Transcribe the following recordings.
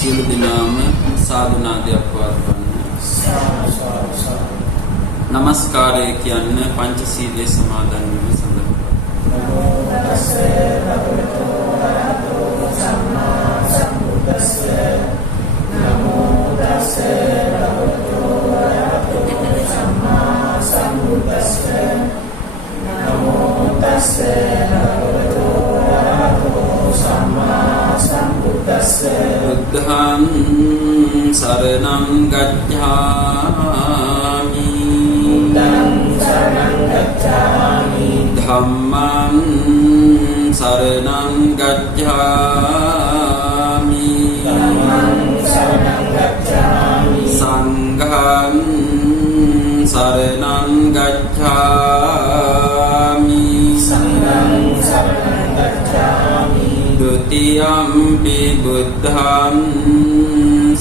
සියලු දෙනාම සාදුනාදයක් පවත්වන්න. නමස්කාරය කියන්නේ පංචශීලයේ සමාදන් වීම සඳහා. නමෝ තස්සේ භගවතු වරහතෝ සම්මා සම්බුද්දස්සේ නමෝ තස්සේ භගවතු වරහතෝ සම්මා සම්බුද්දස්සේ නමෝ තස්සේ භගවතු වරහතෝ සම්මා සම්බුද්දස්සේ බුද්ධං සරණං ගච්ඡාමි ධම්මං සරණං ගච්ඡාමි සංඝං සරණං ගච්ඡාමි ဒုတိယံ පි බුද්ධං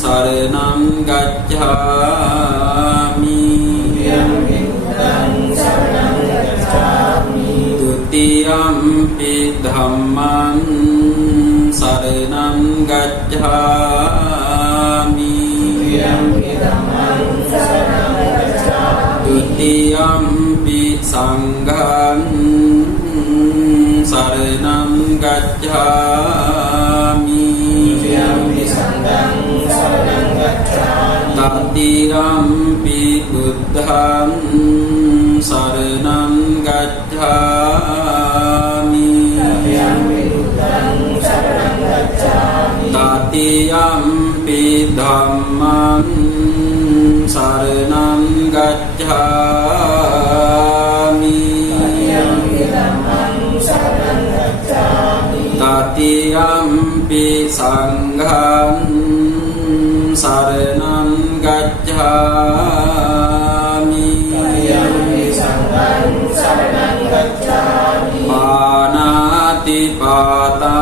සරණං ගච්ඡාමි Dutiyampi dhammam saranam gacchami Dutiyampi sangham saranam gacchami Tatiyampi buddham saranam gacchami Tatiyampi dhammam saranam gacchami Tatiyampi sangham saranam gacchami Panatipata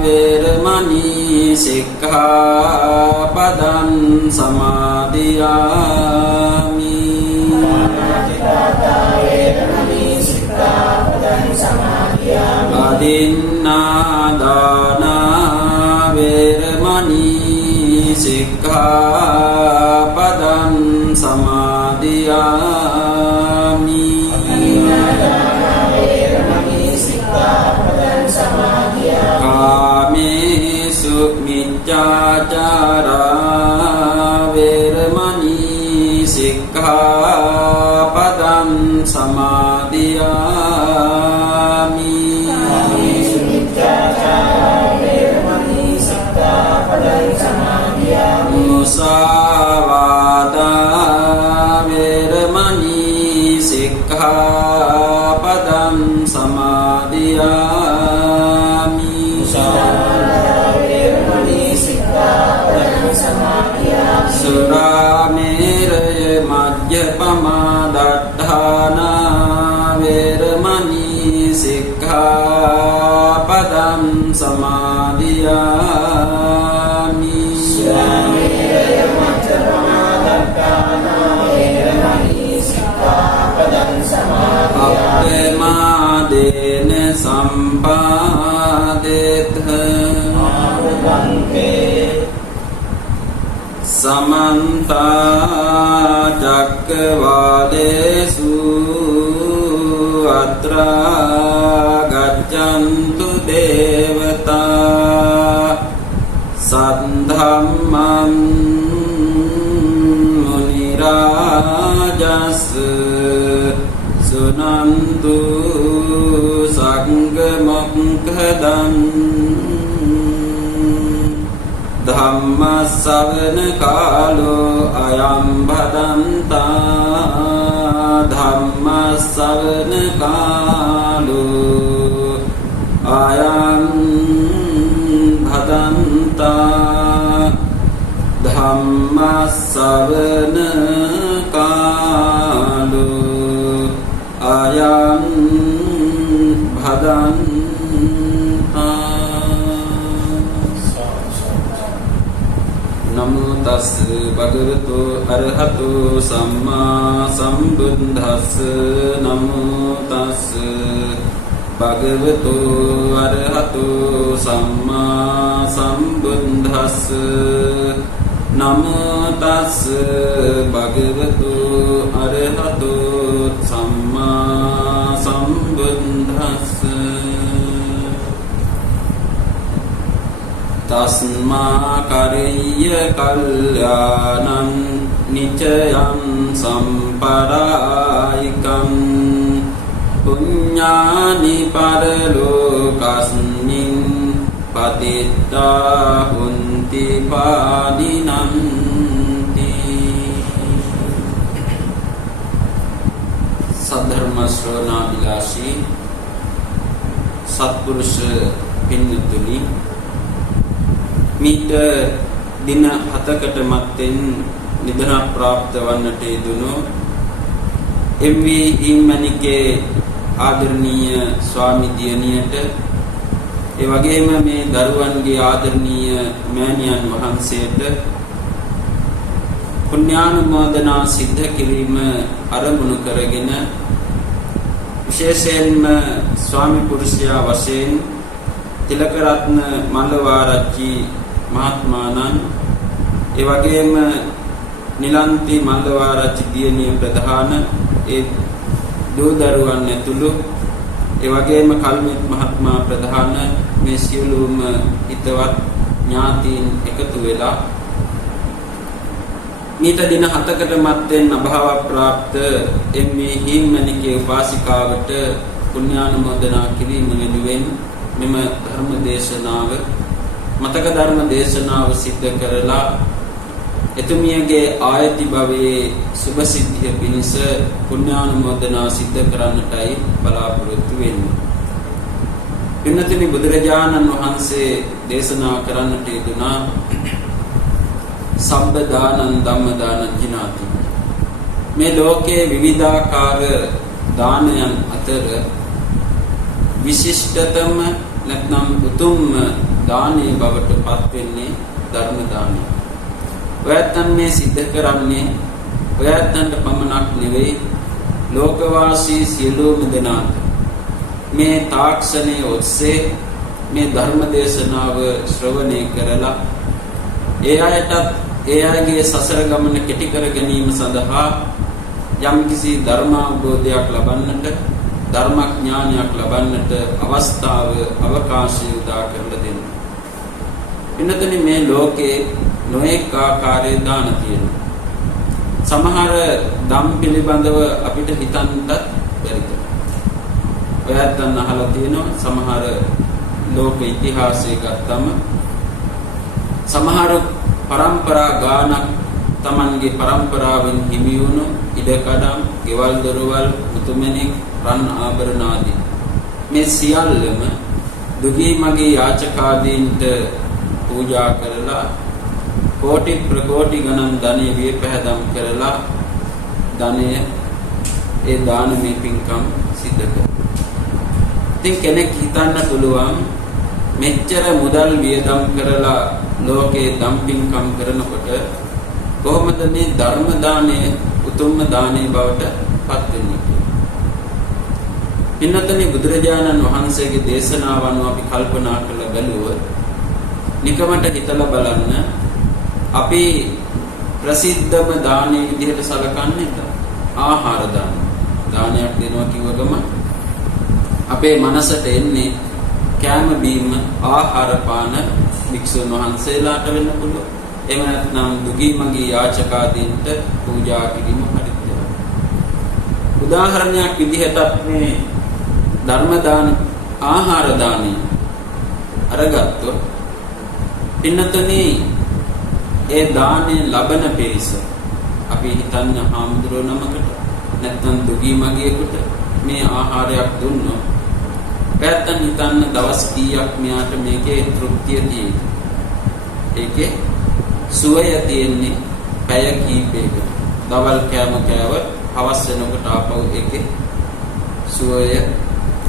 veramani sikkhapadan samadhiyami Adinādāna veramani sikkhapadan samadhiyami Kāmesu miccācārā veramani sikkhapadam samadhiyami Musāvādā veramani sikkhapadam samadhiyami Surameraya majjapama daddhana veramani sikkhapadam samadhiyami Surameraya majjapama daddhana veramani sikkhapadam samadhiyami Appemadena sampādetha Samantā cakkavālesu atrā gaccantu devatā saddhammam munirājas sunantu saṅgamokkhadan Dhammasavana kālo ayam bhadantā Dhammasavana kālo ayam bhadantā Dhammasavana kālo ayam bhadantā Namo tassa bhagavato arahato samma sambuddhassa Namo tassa Bhagavato arahato samma සම්බුද්දස්ස නමෝ තස් භගවතු අරහතු සම්මා සම්බුද්දස්ස තස්මා කරෙය්‍ය කල්යාණං නිචයං සම්පරායිකං පුඤ්ඤානි පරලෝකස්මින් පතිත්තා හුන්ති පාදිනන්ති. සද්ධර්ම ශ්‍රවණාභිලාෂී සත්පුරුෂ පින්නතුනි, මීට දින 7කට මත්තෙන් නිදන ප්‍රාප්ත වන්නට යෙදුණු එම්.වී. හිමිමණිගේ ආදරණීය ස්වාමි දියණියට, ඒ වගේම මේ දරුවන්ගේ ආදරණීය මෑණියන් වහන්සේට පුණ්‍යානුමෝදනා සිද්ධ කිරීම අරමුණු කරගෙන, විශේෂයෙන්ම ස්වාමි පුරුෂයා වශයෙන් තිලකරත්න මල්ලවාරච්චි මහත්මාණන්, ඒ වගේම නිලන්ති මල්ලවාරච්චි දියණිය ප්‍රධාන ඒ දූ දරුවන් ඇතුළු, ඒ වගේම කල්මිත් මහත්මයා ප්‍රධාන මේ සියලුම හිතවත් ඥාතීන් එකතු වෙලා මීට දින 7කට මත්තෙන් අභාව ප්‍රාප්ත එම්.වී. හිමිමණිගේ උපාසිකාවට පුණ්‍යානුමෝදනා කිරීම වෙනුවෙන් මෙම ධර්ම දේශනාව, මතක ධර්ම දේශනාව සිද්ධ කරලා එතුමියගේ ආයති භවයේ සුභ සිද්ධිය පිණිස පුණ්‍යානුමෝදනා සිද්ධ කරන්නටයි බලාපොරොත්තු වෙන්නේ. පින්නතුනි, බුදුරජාණන් වහන්සේ දේශනා කරන්නට යෙදුනා සබ්බ දානං ධම්ම දානං ජිනාති. මේ ලෝකයේ විවිධාකාර දානයන් අතර විශිෂ්ටතම නැත්නම් උතුම්ම දානයේ බවට පත් වෙන්නේ ධර්ම දානය. ඔයයන් මේ සිද්ධ කරන්නේ ඔයයන්ට පමණක් නෙවෙයි, ලෝකවාසී සියලුම දෙනාට මේ තාක්ෂණයේ ඔස්සේ මේ ධර්ම දේශනාව ශ්‍රවණය කරලා ඒ අයටත් ඒ අයගේ සසර ගමන කෙටි කර ගැනීම සඳහා යම්කිසි ධර්මාවබෝධයක් ලබන්නට, ධර්මඥානයක් ලබන්නට අවස්ථාව අවකාශය උදා කරලා දෙන්න. එන්නතනි මේ ලෝකේ නොඑක ආකාරයේ දාන තියෙනවා. සමහර දම් පිළිබඳව අපිට හිතන්නත් බැරිද. ඔයයන් අහලා තියෙනවා සමහර ලෝක ඉතිහාසය ගත්තම සමහර පරම්පරා ගානක් Tamanගේ පරම්පරාවෙන් හිමි වුණු ඉඩකඩම්, ගෙවල් දොරවල්, මුතුමැණික්, රන් ආභරණ ආදී මේ සියල්ලම දුගී මගේ යාචකාදීන්ට පූජා කරලා කෝටි ප්‍රකෝටි ගණන් ධනෙ විය පැහැදම් කරලා ධනය ඒ දානමය පින්කම් සිද්ධ කරනවා. ඉතින් කෙනෙක් හිතන්න පුළුවන් මෙච්චර මුදල් වියදම් කරලා ලෝකේ දම් පින්කම් කරනකොට කොහොමද මේ ධර්ම දානය උතුම්ම දානයේ බවට පත් වෙන්නේ? පින්නතනි, බුදුරජාණන් වහන්සේගේ දේශනාව අනුව අපි කල්පනා කරලා බැලුවොත් නිකමට හිතලා බලන්න, අපි ප්‍රසිද්ධම දානයේ විදිහට සලකන්නේ ආහාර දාන. දානයක් දෙනවා කිව්ව ගමන් අපේ මනසට එන්නේ කෑම බීම, ආහාර පාන වික්ෂුන් වහන්සේලාට වෙන්න පුළුවන්. එහෙම නැත්නම් දුගී මගී යාචකාදීන්ට පූජා කිරීම පරිද්දේ. උදාහරණයක් විදිහට මේ ධර්ම දාන, ආහාර දානය අරගත්තොත් පින්නතුනි, ඒ දානේ ලබන පිරිස අපි හිතන්න හාමුදුරුවෝ නමකට නැත්නම් දුගී මගියෙකුට මේ ආහාරයක් දුන්නොත් පැත්තෙන් හිතන්න දවස් කීයක් මෙයාට මේකේ තෘප්තිය තියෙයි. ඒකේ සුවය තියෙන්නේ පැය කීපයක. දවල් කෑම කෑව හවස් වෙනකොට ආපහු ඒකේ සුවය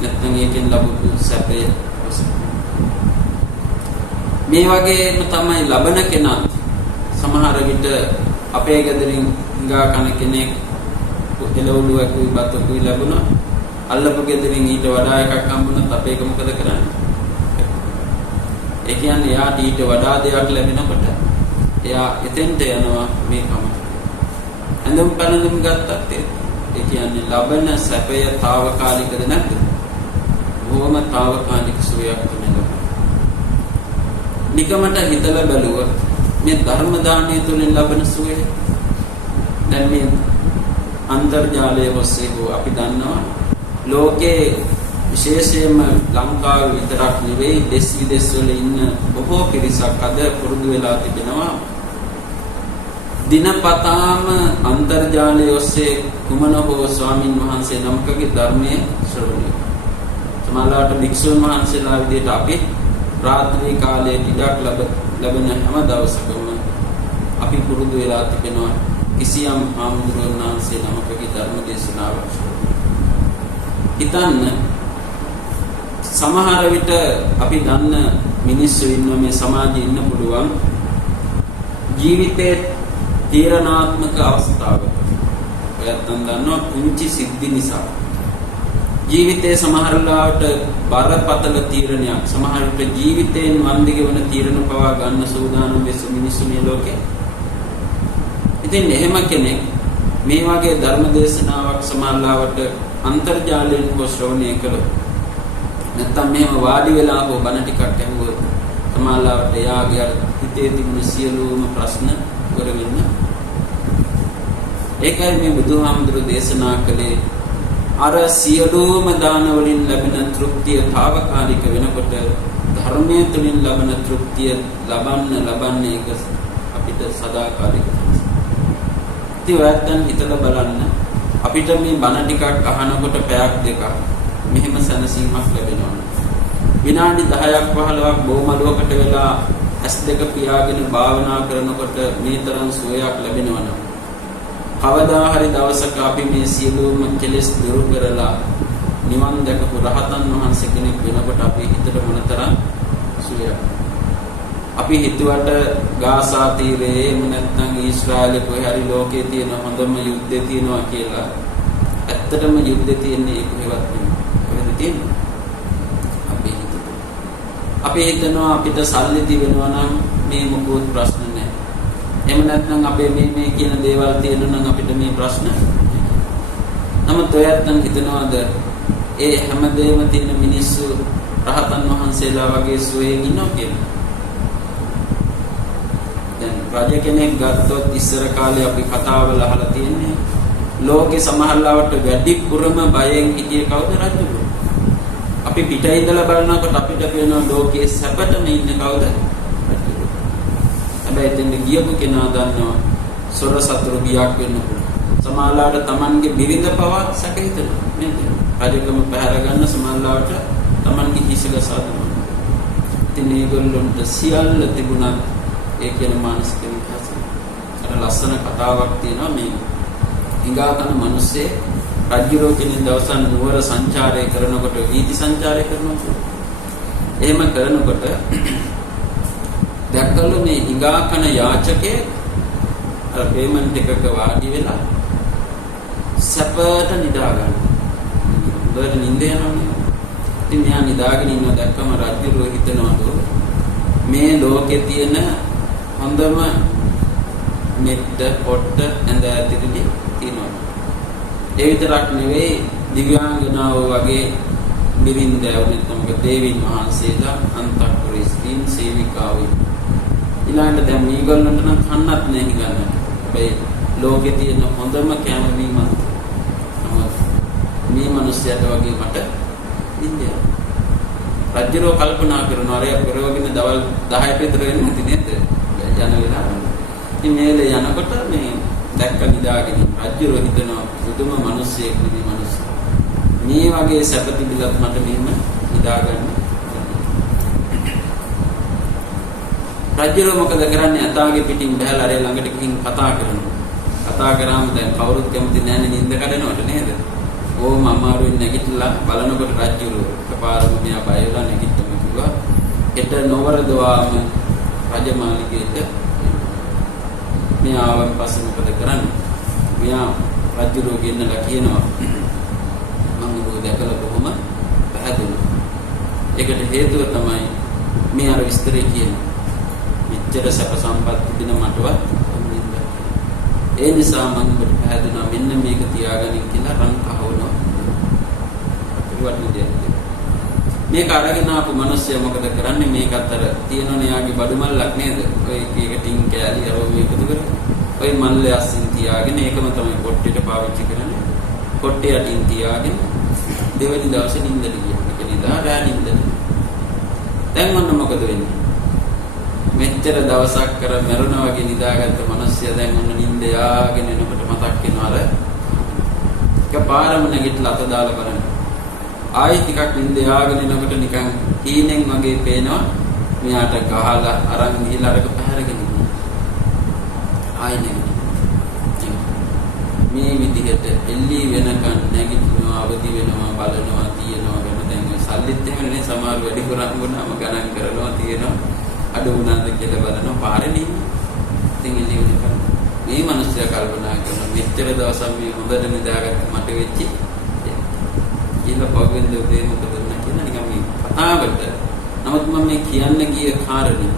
නැත්නම් ඒකෙන් ලැබපු සැපය. මේ වගේම තමයි ලබන කෙනා. සමහර විට අපේ ගෙදරින් ගා කන කෙනෙක් එළවලුවකුයි බතකුයි ලැබුණා, අල්ලපු ගෙදරින් ඊට වඩා එකක් හම්බුණත් අපේ එක මොකද කරන්නේ? ඒ කියන්නේ එයාට ඊට වඩා දෙයක් ලැබෙනකොට එයා එතෙන්ට යනවා මේ කමට. ඇඳුම් පැළඳුම් ගත්තත් ඒ කියන්නේ ලබන සැපය తాවකාලිකද නැද්ද? බොහොම తాවකාලික සුවයක් නෙමෙයි. නිකමට හිතලා බැලුවොත් මේ ධර්ම දානය තුළින් ලබන සුවය දැන් මේ අන්තර්ජාලය ඔස්සේ අපි දන්නවා ලෝකේ විශේෂයෙන්ම ලංකාවේ විතරක් නෙවෙයි දෙස් විදෙස් වල ඉන්න බොහෝ පිරිසක් අද පුරුදු වෙලා තිබෙනවා දිනපතාම අන්තර්ජාලය ඔස්සේ කුමන හෝ ස්වාමින් වහන්සේ නමකගේ ධර්මයේ ශ්‍රවණය. සමහරවිට භික්ෂුන් වහන්සේලා විදිහට අපි රාත්‍රී කාලයේ ටිකක් ලැබෙන හැම දවසකම අපි පුරුදු වෙලා තිබෙනවා කිසියම් ආමුදුරන් වහන්සේ නමකගේ ධර්ම දේශනාවක්. හිතන්න සමහර විට අපි දන්න මිනිස්සු ඉන්න මේ සමාජයේ ඉන්න පුළුවන් ජීවිතයේ තීරණාත්මක අවස්ථාවක ඔයත් දන්නවා පුංචි සිද්ධි නිසා ජීවිතයේ සමහර ලාවට බරපතල තීරණයක් සමහර විට ජීවිතයෙන් වන්දිගේ වන තීරණ පවා ගන්න සූදානම් වෙච්ච මිනිස්සු මේ ලෝකේ. ඉතින් එහෙම කෙනෙක් මේ වගේ ධර්ම දේශනාවක් සමහර ලාවට අන්තර්ජාලයෙන් ශ්‍රවණය කළොත් නැත්තම් මෙහෙම වාඩි වෙලා හෝ බණ ටිකක් අහුවොත් සමහර ලාවට එයාගේ හිතේ තිබුණු සියලුම ප්‍රශ්න ඉවර වෙන්න. ඒකයි මේ බුදුහාමුදුරු දේශනා කළේ අර සියලුම දාන වලින් ලැබෙන තෘප්තිය తాවකාලික වෙනකොට ධර්මයේ තුලින් ලබන තෘප්තිය ලබන්න ඒක අපිට සදාකාලික. ඉතින් හිතලා බලන්න අපිට මේ බණ ටිකක් අහනකොට පැයක් දෙකක් මෙහෙම සැනසීමක් ලැබෙනවා. විනාඩි 10ක් 15ක් බොමලුවකට වෙලා S2 පියාගෙන භාවනා කරනකොට මේ තරම් සුවයක් ලැබෙනවා. කවදා හරි දවසක අපි මේ සියලුම කෙලෙස් දුරු කරලා නිවන් දැකපු රහතන් වහන්සේ කෙනෙක් වෙනකොට අපි හිතට මොනතරම් සුවයක්. අපි හිතුවට ගාසා තීරයේ එහෙම නැත්නම් ඊශ්‍රායලයේ කොහේ හරි ලෝකයේ තියෙන හොඳම යුද්ධය තියෙනවා කියලා. ඇත්තටම යුද්ධය තියෙන්නේ කොහෙවත් නෙමෙයි. අපි හිතනවා අපිට සල්ලි තිබෙනවා නම් මේ මොකවත් ප්‍රශ්න නැහැ. එහෙම නැත්නම් අපේ මේ කියන දේවල් තියෙනවා නම් අපිට මේ ප්‍රශ්න නමුත් ඔයත් නම් හිතනවාද ඒ හැමදේම තියෙන මිනිස්සු රහතන් වහන්සේලා වගේ සුවයෙන් ඉන්නවා කියලා? දැන් රජ කෙනෙක් ගත්තොත් ඉස්සර කාලේ අපි කතාවල අහලා තියෙන්නේ ලෝකේ සමහරවට වැඩිපුරම බයෙන් හිටියේ කවුද? රජුරු. අපි පිටේ ඉඳලා බලනකොට අපිට පේනවා ලෝකයේ සැපටම ඉන්නේ කවුද? රජුරු. හැබැයි දෙන්න ගියපු කෙනා දන්නවා සොර සතුරු ගියක් වෙන්න පුළුවන්. සමහරවට Tamanගේ බිරිඳ පවා සැක හිතනවා නේද? රජකම පැහැර ගන්න සමහරවට Tamanගේ හිසක සාදනවා. ඉතින් මේගොල්ලොන්ට සියල්ල තිබුණත් ඒ කියන මානසික විකාශය. අර ලස්සන කතාවක් තියෙනවා මේ හිඟා කන මිනිස්සේ රජුරෝ කියන දවසන් නුවර සංචාරය කරනකොට වීදි සංචාරය කරනවා. එහෙම කරනකොට දැක්කලු මේ හිඟා කන යාචකේ අර පේමන්ට් එකක වාඩි වෙලා සැපට නිදා ගන්න. හොඳට නිින්ද යනවා. ඉතින් මෙයා නිදාගෙන ඉන්න දැක්කම රජුරෝ හිතනවලු මේ ලෝකේ තියෙන හොඳම මෙට්ට පොට්ට ඇඳ ඇතිරි තියෙනවා. ඒ විතරක් නෙවෙයි දිව්‍යාංගනාව වගේ බිරින්දව නැත්නම් දේවීන් වහන්සේලා අන්තක්පුර ස්ත්‍රීන් සේවිකාවෝ. ඊළඟට දැන් මේගොල්ලන්ට නම් කන්නත් නැහැ ගන්න. හැබැයි ලෝකේ තියෙන හොඳම කැම බීම මේ මිනිස්යාට වගේ මට ඉන්නේ. රජුරෝ කල්පනා කරනවා අර පෙරවගෙන දවල් 10ට විතර වෙන්නේ නැති නේද? යන වෙලාව. ඉතින් මේල යනකොට මේ දැක්ක නිදාගෙන රජුරෝ හිතනවා පුදුම මිනිස්සෙක් නෙමෙයි මිනිස්සු. මේ වගේ සැප තිබිලත් මට මෙහෙම නිදාගන්න. රජුරෝ මොකද කරන්නේ? අතාගේ පිටින් බහලා අර ළඟට ගිහින් කතා කරනවා. කතා කරාම දැන් කවුරුත් කැමති නැන්නේ නිින්ද කඩනවට නේද? ඕම අමාරුවෙන් නැගිටලා බලනකොට රජුරෝ එකපාරම මෙයා බය වෙලා නැගිට්ටම කිව්වා හෙට නොවරදවාම රජමාලිගයට මෙයා ආවන් පස්සේ මොකද කරන්නේ? මෙයා රජුරෝ ගෙන්නලා කියනවා මම ඔබ දැකලා කොහොම පැහැදුණා. ඒකට හේතුව තමයි මේ අර විස්තරේ කියන මෙච්චර සැප සම්පත් තිබෙන මටවත් ඒ නිසා මම ඔබට පැහැදුනා මෙන්න මේක තියාගනින් කියලා රන් කහවනවා. ඉවත්නේ මේක අරගෙන ආපු මිනිස්සයා මොකද කරන්නේ? මේකත් අර තියෙනවනේ යාගේ බඩු මල්ලක් නේද? ඔය එක ටින් කෑලි අර ඔය එකතු කරගෙන ඔය මල්ලේ අස්සින් තියාගෙන ඒකම තමයි කොට්ටේට පාවිච්චි කරන්නේ. කොට්ටේ යටින් තියාගෙන දෙවෙනි දවසේ නිින්දට ගියා. ඒක නිදා රෑ නිින්දට. දැන් මොන මොකද වෙන්නේ? මෙච්චර දවසක් කර මරුණා වගේ නිදාගත්ත මිනිස්සයා දැන් ඔන්න නිින්ද යාගෙන එනකොට මතක් වෙනවා අර එකපාරම නැගිටලා අත දාලා බලන්න. ආයි ටිකක් නිින්ද යාගෙන එනකොට නිකන් හීනෙන් වගේ පේනවා මෙයාට ගහලා අරන් ගිහලා අරක පැහැරගෙන ඉන්නවා. ආයි නැගිටිනවා. මේ විදිහට එල්ලී වෙනකන් නැගිටිනවා අවදි වෙනවා බලනවා තියනවා වෙන දැන් ඔය සල්ලිත් එහෙමනේ සමහර වැඩි කරන් වුණාම ගණන් කරනවා තියනවා අඩු වුණාද කියලා බලනවා පාරේ නේ. ඉතින් එළිය වෙනකන් මේ මිනිස්සයා කල්පනා කරනවා මෙච්චර දවසක් මේ හොඳට නිදාගත්ත මට වෙච්චි කියලා පොවෙන්ද උදේ මොකද වුණා කියලා නිකන් මේ කතාවට. නමුත් මම මේ කියන්න ගිය කාරණේ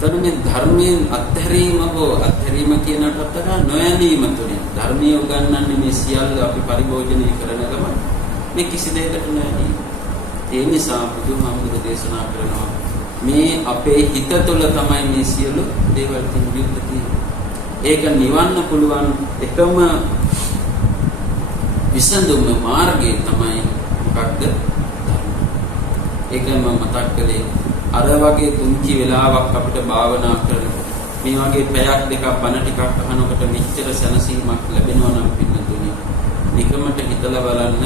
තන මේ ධර්මයෙන් අත්හැරීම කියනකට වඩා නොයැලීම තුළින් ධර්මයේ උගන්වන්නේ මේ සියල්ල අපි පරිභෝජනය කරන ගමන් මේ කිසි දෙයකට නොයැලීම. ඒ නිසා බුදුහාමුදුරු දේශනා කරනවා මේ අපේ හිත තුළ තමයි මේ සියලු දේවල් තියෙන්නේ. ඒක නිවන්න පුළුවන් එකම විසඳුම මාර්ගය තමයි මොකක්ද? ඒකම මතක් කළේ අර වගේ තුන්චි වෙලාවක් අපිට භාවනා කරනකොට මේ වගේ පැයක් දෙකක් බණ ටිකක් අහනකොට මෙච්චර සැනසීමක් ලැබෙනවා නම් පින්නතුනි නිකමට හිතලා බලන්න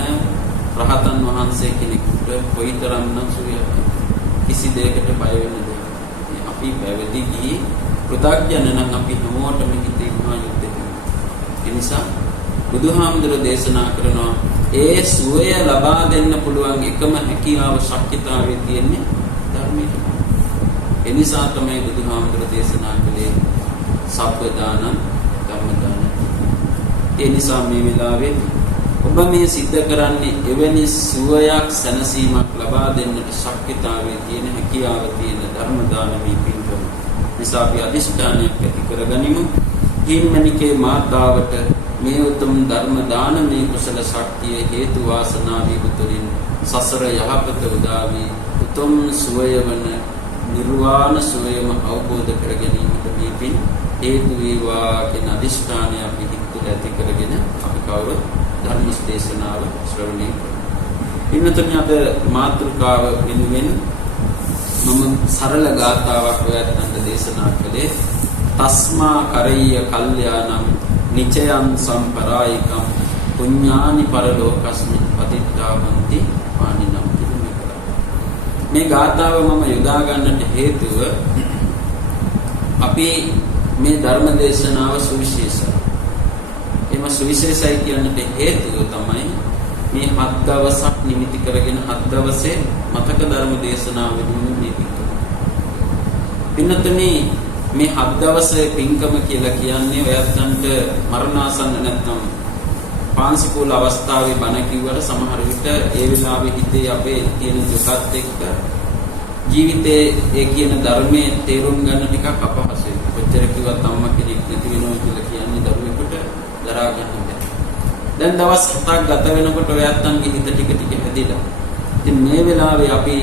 රහතන් වහන්සේ කෙනෙකුට කොයිතරම්නම් සුවයක් කිසි දෙයකට බය වෙන්න දෙයක්. අපි පැවිදි ගිහි කෘතඥ නම් අපි හැමෝටම හිතේ මහා යුද්ධයක්. ඒ නිසා බුදුහාමුදුරේ දේශනා කරනවා ඒ සුවය ලබා දෙන්න පුළුවන් එකම හැකියාව ශක්තිතාවය තියෙන්නේ ධර්මයේ. ඒ නිසා තමයි බුදුහාමුදුරේ දේශනා කළේ සබ්බ දානං ධම්ම දානං. ඒ නිසා මේ වෙලාවේ ඔබ මේ සිද්ධ කරන්නේ එවැනි සුවයක් සැනසීමක් ලබා දෙන්නට ශක්තිතාවය තියෙන හැකියාව තියෙන ධර්ම දානමේ පින්කම. නිසා අපි අදිෂ්ඨානයක් ඇති කරගනිමු. හිම්මනිකේ මාතාවට මේ උතුම් ධර්ම දානමේ කුසල ශක්තිය හේතු වාසනා වීතුලින් සසර යහපත උදා වී උතුම් සුවය වන නිර්වාණ සුවයම අවබෝධ කර ගැනීමට මේ පින් හේතු වේවා කියන අදිෂ්ඨානය අපි හිතට ඇති කරගෙන අපි කවුරුත් ධර්ම දේශනාව ශ්‍රවණය කරමු. ඉන්නතුනි අද මාතෘකාව වෙනුවෙන් මම සරල ගාථාවක් ඔයයන්ට දේශනා කළේ තස්මා කරෙය්‍ය කල්යාණං නිචයං සම්පරායිකම් පුඤ්ඤානි පරලෝකස්මින් පතිත්තාවන්ති පානිනම් කිරුමකර. මේ ගාථාව මම යොදා ගන්නට හේතුව අපි මේ ධර්ම දේශනාව සුවිශේෂයි. එම සුවිශේෂයි කියන්නට හේතුව තමයි මේ 7 දවසක් නිමිති කරගෙන 7 දවසේ මතක ධර්ම දේශනාව වෙනුවෙන් මේ පින්කම. පින්නතුනි මේ 7 දවසේ පින්කම කියලා කියන්නේ ඔයත්න්ට මරණාසන්න නැත්නම් පාංශිකූල අවස්ථාවේ බණ කිව්වට සමහර විට ඒ වෙලාවේ හිතේ අපේ තියෙන දුකත් එක්ක ජීවිතයේ ඒ කියන ධර්මයේ තේරුම් ගන්න ටිකක් අපහසුයි. කොච්චර කිව්වත් අම්මා කෙනෙක් නැති වෙනවා කියලා කියන්නේ දරුවෙකුට දරා ගන්න බැහැ. දැන් දවස් 7ක් ගත වෙනකොට ඔයත්න්ගේ හිත ටික ටික හැදිලා. ඉතින් මේ වෙලාවේ අපි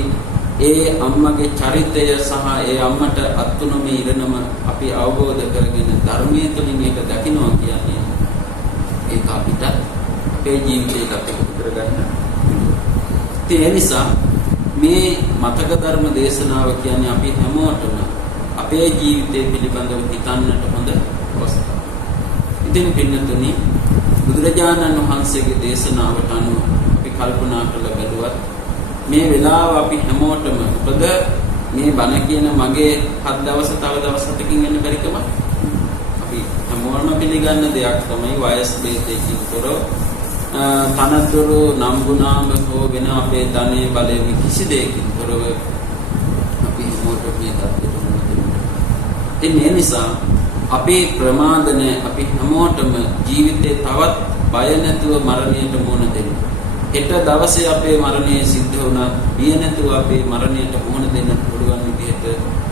ඒ අම්මගේ චරිතය සහ ඒ අම්මට අත්තුණු මේ ඉරණම අපි අවබෝධ කරගෙන ධර්මයේ තුලින් ඒක දකිනවා කියන්නේ ඒක අපිට අපේ ජීවිතයට අපිට කරගන්න. ඒ නිසා මේ මතක ධර්ම දේශනාව කියන්නේ අපි හැමෝටම අපේ ජීවිතය පිළිබඳව හිතන්නට හොඳ අවස්ථාවක්. ඉතින් පින්නතුනි බුදුරජාණන් වහන්සේගේ දේශනාවට අනුව අපි කල්පනා කරලා බැලුවත් මේ වෙලාව අපි හැමෝටම මොකද මේ බණ කියන මගේ 7 දවස් තව දවස් 7කින් වෙන පරිකම අපි හැමෝම පිළිගන්න දෙයක් තමයි වයස් ભેදයකින් තොරව තනතුරු නම්බුනාම හෝ වෙන අපේ ධනෙ බලය කිසි දෙයකින් තොරව අපි හැමෝටම මේ තත්ත්වයට ඒ නිසා අපේ ප්‍රමාදන අපි හැමෝටම ජීවිතේ තවත් බය නැතුව මරණයට මුහුණ දෙන්න. හෙට දවසේ අපේ මරණය සිද්ධ වුණා බිය නැතුව අපේ මරණයට මුහුණ දෙන්න පුළුවන් විදිහට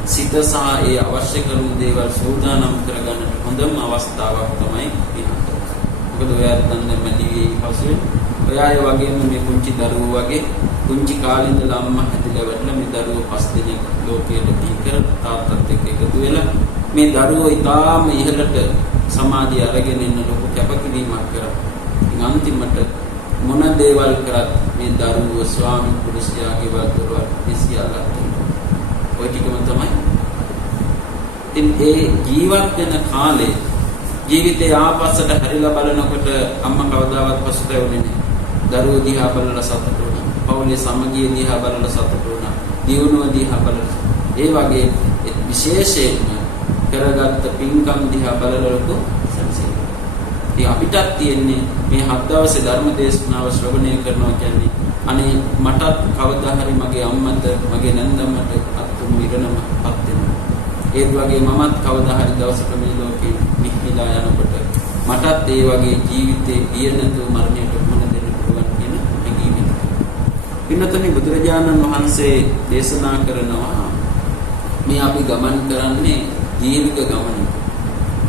සිත සහ ඒ අවශ්‍ය කරන දේවල් සූදානම් කරගන්නට හොඳම අවස්ථාවක් තමයි මේ. මොකද ඔයා දන්නේ මැදිවේ පසුවෙන් ඔයා ඒ වගේම මේ පුංචි දරුවෝ වගේ පුංචි කාලේ ඉඳලා අම්මා හැදිලා වැඩලා මේ දරුවෝ 5 දෙනෙක් ලෝකයට දී කර තාත්තත් එක්ක එකතු වෙලා මේ දරුවෝ ඊටාම ඉහළට සමාධිය අරගෙන ඉන්න ලොකු කැපකිරීමක් කරා. ඉතින් අන්තිමට මොන දේවල් කරත් මේ දරුවෝ ස්වාමි පුරුෂයාගේ වදවල් විසියාගත්තා. ඔය ටිකම තමයි. ඉතින් ඒ ජීවත් වෙන කාලේ ජීවිතේ ආපස්සට හැරිලා බලනකොට අම්මා කවදාවත් පසුතැවෙන්නේ නැහැ. දරුවෝ දිහා බලලා සතුටු වෙනවා. පවුලේ සමගිය දිහා බලලා සතුටු වෙනවා. දියුණුව දිහා බලලා. ඒ වගේ විශේෂයෙන්ම කරගත්ත පින්කම් දිහා බලලා ලොකු සංසිඳනවා. ඉතින් අපිටත් තියෙන්නේ මේ 7 දවසේ ධර්ම දේශනාව ශ්‍රවණය කරනවා කියන්නේ අනේ මටත් කවදා හරි මගේ අම්මට මගේ නැන්දම්මට අත්තුම් ඉරණමපත් වෙනවා. ඒ වගේ මමත් කවදා හරි දවසක මේ ලෝකේ නිහිලා යනකොට මටත් ඒ වගේ ජීවිතේ බිය නැතුව මරණයට මුහුණ දෙන්න පුළුවන් කියන හැඟීම. පින්නතනි බුදුරජාණන් වහන්සේ දේශනා කරනවා මේ අපි ගමන් කරන්නේ දීර්ඝ ගමනක්.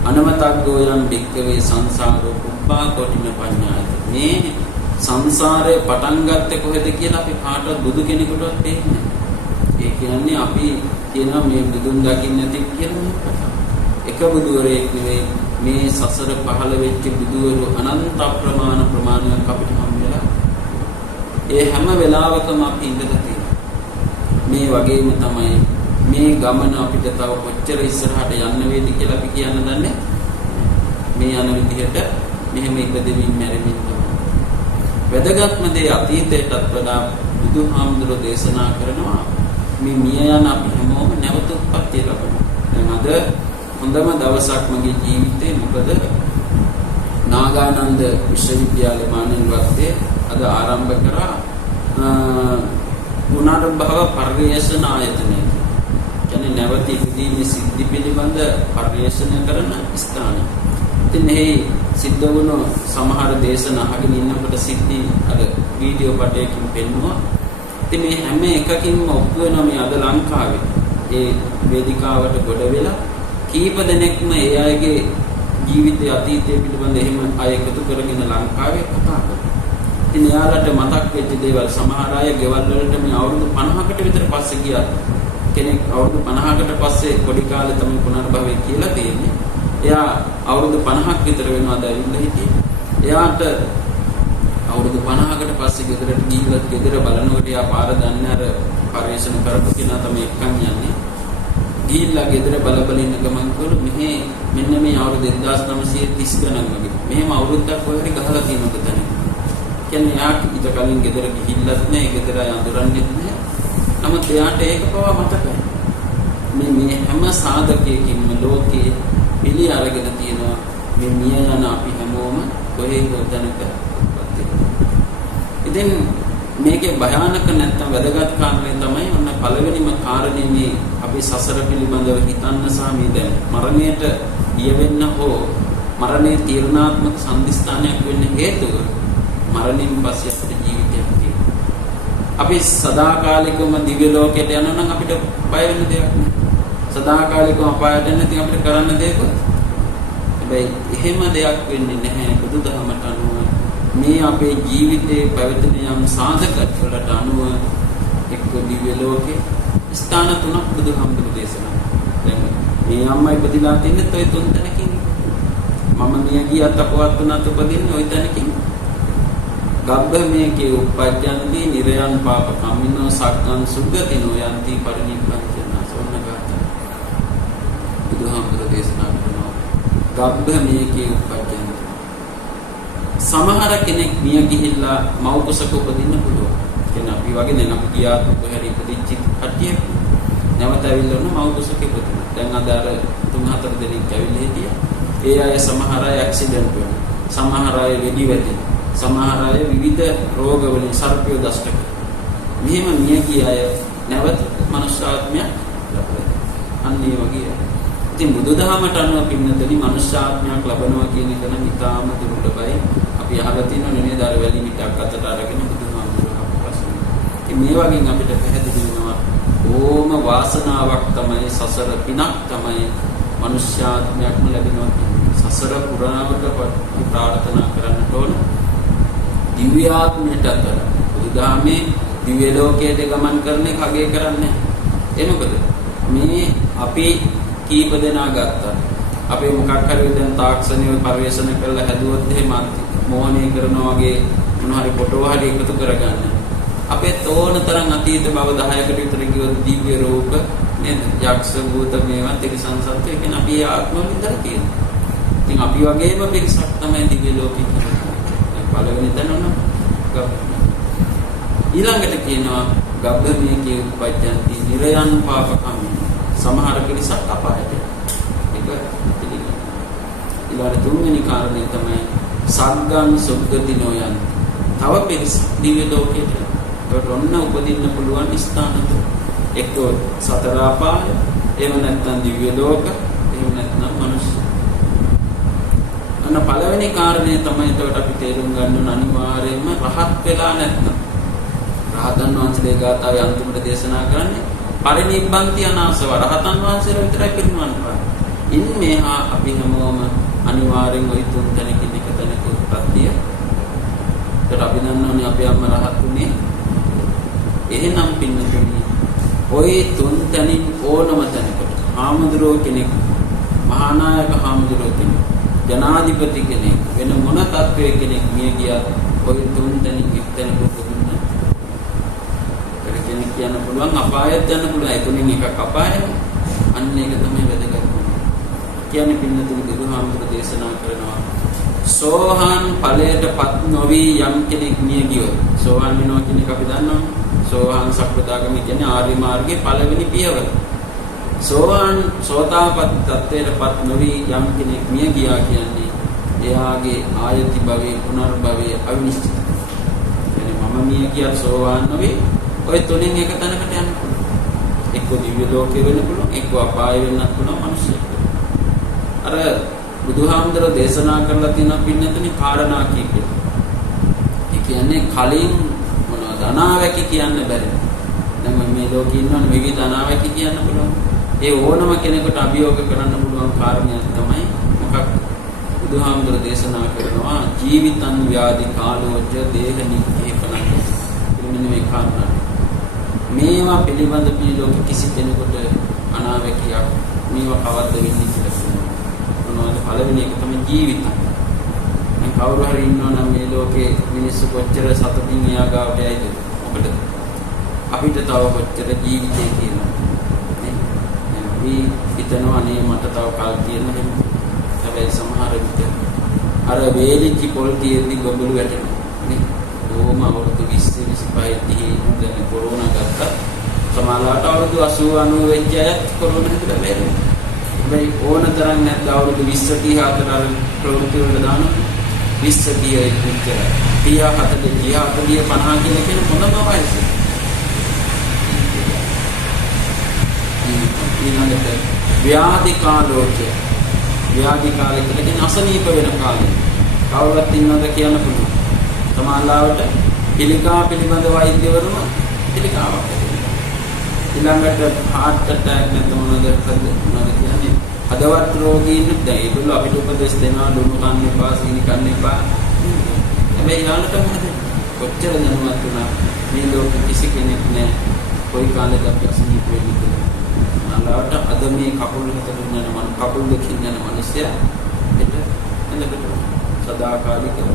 අනවතග්ගෝ යම් භික්ඛවේ සංසාරෝ කුබ්බා කොටිම පඤ්ඤායත. මේ සංසාරේ පටන් ගත්තේ කොහෙද කියලා අපි කාටවත් බුදු කෙනෙකුටවත් දෙන්නේ නැහැ. ඒ කියන්නේ අපි කියනවා මේ බුදුන් දකින්න නැති කියලා. එක බුදුවරයෙක් නෙවෙයි මේ සසර පහළ වෙච්ච බුදුවරු අනන්ත ප්‍රමාණයක් අපිට හම් වෙලා. ඒ හැම වෙලාවකම අපි ඉඳලා තියෙනවා. මේ වගේම තමයි මේ ගමන අපිට තව කොච්චර ඉස්සරහට යන්න වේද කියලා අපි කියන්න දන්නේ. මේ යන විදිහට මෙහෙම ඉපදෙමින් මැරෙමින් වැදගත්ම දේ අතීතයටත් වඩා බුදුහාමුදුරෝ දේශනා කරනවා මේ මිය යන අපි හැමෝම නැවත උත්පත්ති ලබනවා. දැන් අද හොඳම දවසක් මගේ ජීවිතේ මොකද නාගානන්ද විශ්වවිද්‍යාලය මානවවත්තේ අද ආරම්භ කරා පුනර්භව පරිවේෂණ ආයතනය. කියන්නේ නැවත ඉදීමේ සිද්ධි පිළිබඳ පරිවේෂණ කරන ස්ථාන. ඉතින් මේ සිද්ධ වුණු සමහර දේශන අහගෙන ඉන්නකොට සිද්ධි අර වීඩියෝ පටයකින් පෙන්වුවා. ඉතින් මේ හැම එකකින්ම ඔප්පු වෙනවා මේ අද ලංකාවේ ඒ වේදිකාවට ගොඩ වෙලා කීප දෙනෙක්ම ඒ අයගේ ජීවිතයේ අතීතයේ පිළිබඳ එහෙම අය එකතු කරගෙන ලංකාවේ කතා කරනවා. ඉතින් යාළුවට මතක් වෙච්ච දේවල් සමහර අය ගෙවල් වලට මේ අවුරුදු 50කට විතර පස්සේ ගියා. කෙනෙක් අවුරුදු 50කට පස්සේ පොඩි කාලේ තමයි පුනර්භවය කියලා තියෙන්නේ. එයා අවුරුදු 50ක් විතර වෙනවා දැවිල්ලා හිටියේ. එයාට අවුරුදු 50කට පස්සේ ගෙදරට ගිහිල්ලා ගෙදර බලනකොට එයා පාර දන්නේ අර පරිශන කරපු කෙනා තමයි එක්කන් යන්නේ. ගිහිල්ලා ගෙදර බල ඉන්න ගමන් කළු මෙහි මෙන්න මේ අවුරුදු 1930 ගණන් වගේ. මෙහෙම අවුරුද්දක් ඔය හරි ගහලා තියෙනවද දැන්. කියන්නේ එයා ඊට කලින් ගෙදර ගිහිල්ලත් නැහැ, ගෙදර අඳුරන්නේත් නැහැ. නමුත් එයාට ඒක පවා මතකයි. මේ හැම සාධකයකින්ම ලෝකේ පිළි අරගෙන තියෙනවා මේ මිය යන අපි හැමෝම කොහේ හෝ දැනකපත් වෙනවා. ඉතින් මේකේ භයානක නැත්තම් වැදගත් කාරණේ තමයි ඔන්න පළවෙනිම කාරණේ මේ අපි සසර පිළිබඳව හිතන්න සහ මේ දැන් මරණයට යෙවෙන්න හෝ මරණයේ තීරණාත්මක සම්දිස්ථානයක් වෙන්න හේතුව මරණයෙන් පස්සේ අපේ ජීවිතයක් තියෙනවා. අපි සදාකාලිකවම දිව්‍ය ලෝකයට යනවා නම් අපිට බය වෙන්න දෙයක් නෑ. සදාකාලිකව අපායට යන්න ඉතින් අපිට කරන්න දෙයක් හැබැයි එහෙම දෙයක් වෙන්නේ නැහැ. බුදුදහමට අනුව මේ අපේ ජීවිතේ පැවතෙන යම් සාධක වලට අනුව එක්ක දිව්‍ය ලෝකේ ස්ථාන තුනක් බුදුහාමුදුරු දේශනා කරනවා. දැන් මේ අම්මා ඉපදිලා තින්නේ toy තුන් තැනකින්. මම මිය ගියත් අපවත් උනත් උපදින්නේ ওই තැනකින්. ගබ්බමේකේ උපජ්ජන්ති නිරයන් පාප කම්මිනෝ සග්ගං සුග්ගතිනෝ යන්ති පරිනිබ්බන්තන සෝන්නගත. බුදුහාමුදුරු දේශනා කරනවා ගබ්බමේකේ උපජ්ජන්ති. සමහර කෙනෙක් මිය ගිහිල්ලා මව් කුසක උපදින්න පුළුවන්. කියන්නේ අපි වගේ දැන් අපි ගියාත් කොහරි ඉපදිච්ච කට්ටිය නැවත ඇවිල්ලා මව් කුසක ඉපදිනවා. දැන් අද අර 3-4 දෙනෙක් ඇවිල්ලා හිටියා. ඒ අය සමහර අය ඇක්සිඩන්ට් වෙනවා. සමහර අය වෙඩි වැටෙනවා. සමහර අය විවිධ රෝග වලින් සර්පිය දෂ්ට කරනවා. මෙහෙම මිය ගිය අය නැවත මනුෂ්‍යාත්මයක් ලබනවා. අන්න ඒ වගේ. ඉතින් බුදුදහමට අනුව පින්නතනි මනුෂ්‍යාත්මයක් ලබනවා කියන එක නම් ඉතාම දුර්ලභයි. අපි අහලා තියෙනවනේ නේද අර වැලි මිටක් අතට අරගෙන බුදු මේ වගේ අපිට පැහැදිලි වෙනවා ඕම වාසනාවක් තමයි සසර පිනක් තමයි මනුෂ්‍යාත්මයක්ම ලැබෙනවා කියන්නේ. සසර පුරාවට ප්‍රාර්ථනා කරන්නට ඕන දිව්‍ය ආත්මයට අතර බුදුදහමේ දිව්‍ය ලෝකයට ගමන් කරන එක අගය කරන්නේ. ඒ මොකද මේ අපි කීප දෙනා ගත්තා. අපේ මොකක් හරි දැන් තාක්ෂණික පරිශ්‍රණ කරලා හැදුවොත් එහෙම මොහොනේ කරනවා වගේ මොන හරි ෆොටෝ හරි එකතු කරගන්න. අපේ තෝන තරම් අතීත බව 10කට විතර ගියොත් දිව්‍ය රූප නේද? යක්ෂ භූත මේවා තිරිසන් සත්ත්ව කියන අපි ආත්ම විතර තියෙනවා. ඉතින් අපි වගේම පිරිසක් තමයි දිව්‍ය ලෝකෙ කියන්නේ. පළවෙනි තැනම ඊළඟට කියනවා ගබ්බමේකේ උපජ්ජන්ති නිරයන් පාපකම්. සමහර පිරිසක් අපායට. ඒක පිළිගන්න. ඊළඟ තුන්වෙනි කාරණේ තමයි සග්ගන් සුග්ගතිනෝ යන්ති. තව පිරිස දිව්‍ය ලෝකයට ඔන්න උපදින්න පුළුවන් ස්ථාන එක්ක සතර අපාය, එහෙම නැත්නම් දිව්‍ය ලෝක, එහෙම නැත්නම් මනුෂ්‍ය. අන්න පළවෙනි කාරණේ තමයි එතකොට අපි තේරුම් ගන්න ඕන අනිවාර්යයෙන්ම රහත් වෙලා නැත්නම් රහතන් වහන්සේගේ ගාථාවේ අන්තිමට දේශනා කරන්නේ පරිනිබ්බන්ති අනාසව රහතන් වහන්සේලා විතරයි පිරිනිවන් පාන්නේ. ඉන් මෙහා අපි හැමෝම අනිවාර්යෙන් ওই තුන් තැනකින් එක තැනක උත්පත්තිය. ඒකට අපි දන්නවනේ අපේ අම්මා රහත් උනේ. එහෙනම් පින්නතුනි ওই තුන් තැනින් ඕනම තැනකට හාමුදුරුවෝ කෙනෙක්, මහානායක හාමුදුරුවෝ කෙනෙක්, ජනාධිපති කෙනෙක්, වෙන මොන තත්ත්වයේ කෙනෙක් මිය ගියත් ওই තුන් තැනින් එක් තැනක උපදින්න. ඒක කෙනෙක් කියන්න පුළුවන් අපායට යන්න පුළුවන්. ඒ තුنين එකක් අපායයි. අන්න ඒක තමයි වැදගත්. කියන්නේ පින්නතුනි බුදුහාමුදුරුවෝ දේශනා කරනවා සෝහන් ඵලයටපත් නොවි යම් කෙනෙක් මිය ගියොත් සෝහන් වෙනවා කියන එක අපි දන්නවා. සෝහන් සක්‍රදාගාමී කියන්නේ ආර්ය මාර්ගයේ පළවෙනි පියවර. සෝහන් සෝතාපට්ටි තත්ත්වයටපත් නොවි යම් කෙනෙක් මිය ගියා කියන්නේ එයාගේ ආයති භවයේ පුනර්භවයේ අවිනිශ්චිත. يعني මම මිය ගියා සෝහන් නොවි ඔය තුنين එක තැනකට යන්න පුළුවන්. එක්ක දිව්‍ය ලෝකේ වෙන්න පුළුවන්, එක්ක අපාය වෙන්නත් පුළුවන්, මිනිස්සු. අර බුදුහාමුදුරුවෝ දේශනා කරලා තියෙන පින්නතුනි කාරණා කීපයක්. ඒ කියන්නේ කලින් මොනවද අනාවැකි කියන්න බැරි. දැන් මේ ලෝකේ ඉන්නවනේ විවිධ අනාවැකි කියන්න පුළුවන්. ඒ ඕනම කෙනෙකුට අභියෝග කරන්න පුළුවන් කාරණයක් තමයි මොකක් බුදුහාමුදුරුවෝ දේශනා කරනවා ජීවිතං ව්‍යාධි කාලෝච දේහ නික්කේපනං. මෙන්න මේ කාරණා. මේවා පිළිබඳ මේ ලෝක කිසි කෙනෙකුට අනාවැකියක් මේවා කවද්ද වෙන්නේ කියලා. පළවෙනි එක තමයි ජීවිතය. දැන් කවුරු හරි ඉන්නවනම් මේ ලෝකේ මිනිස්සු කොච්චර සතුටින් එයා ගාවට යයිද? මොකද අපිට තව කොච්චර ජීවිතේ කියනවා. නේ? අපි හිතනවා නේ මට තව කල් තියෙනවා නේ. හැබැයි සමහර විට අර වේලිච්ච පොල් තියෙද්දි ගොබළු වැටෙනවා. නේ? ඕම අවුරුදු 20 25 30 දැන් කොරෝනා ගත්තා. සමහරවිට අවුරුදු 80 90 වෙච්ච අයත් කොරෝනා හිතලා බැරිනේ. බයි ඕන තරම් නැත්නම් අවුරුදු 20 30 අතර ප්‍රවෘත්ති වල දානවා 20 30 ඉක්ුච්චර 30 40 50 කියන හොඳම වයස. ඊළඟට ව්‍යාධි කාලෝචය. ව්‍යාධි කාලය කියන්නේ අසනීප වෙන කාලය. කවුරුත් ඉන්නවද කියන්න පුළුවන්. සමාජලාවට පිළිකා පිළිබඳ වෛද්‍යවරුම පිළිකාවක් ඊළඟට heart attack නැත්නම් මොනවද කියන්නේ හදවත් රෝගීන් දැන් ඒගොල්ලෝ අපිට උපදෙස් දෙනවා ලුණු කන්න එපා සීනි කන්න එපා. හැබැයි ඊළඟට මොකද කොච්චර දැනුවත් වුණා මේ ලෝකෙ කිසි කෙනෙක් නැහැ කොයි කාලෙක අපි අසනීප වෙන්නේ කියලා. අනාලවට අද මේ කකුල් හතරෙන් යන මන කකුල් දෙකකින් යන මිනිස්සයා පිට එන්නකට සදාකාලිකව.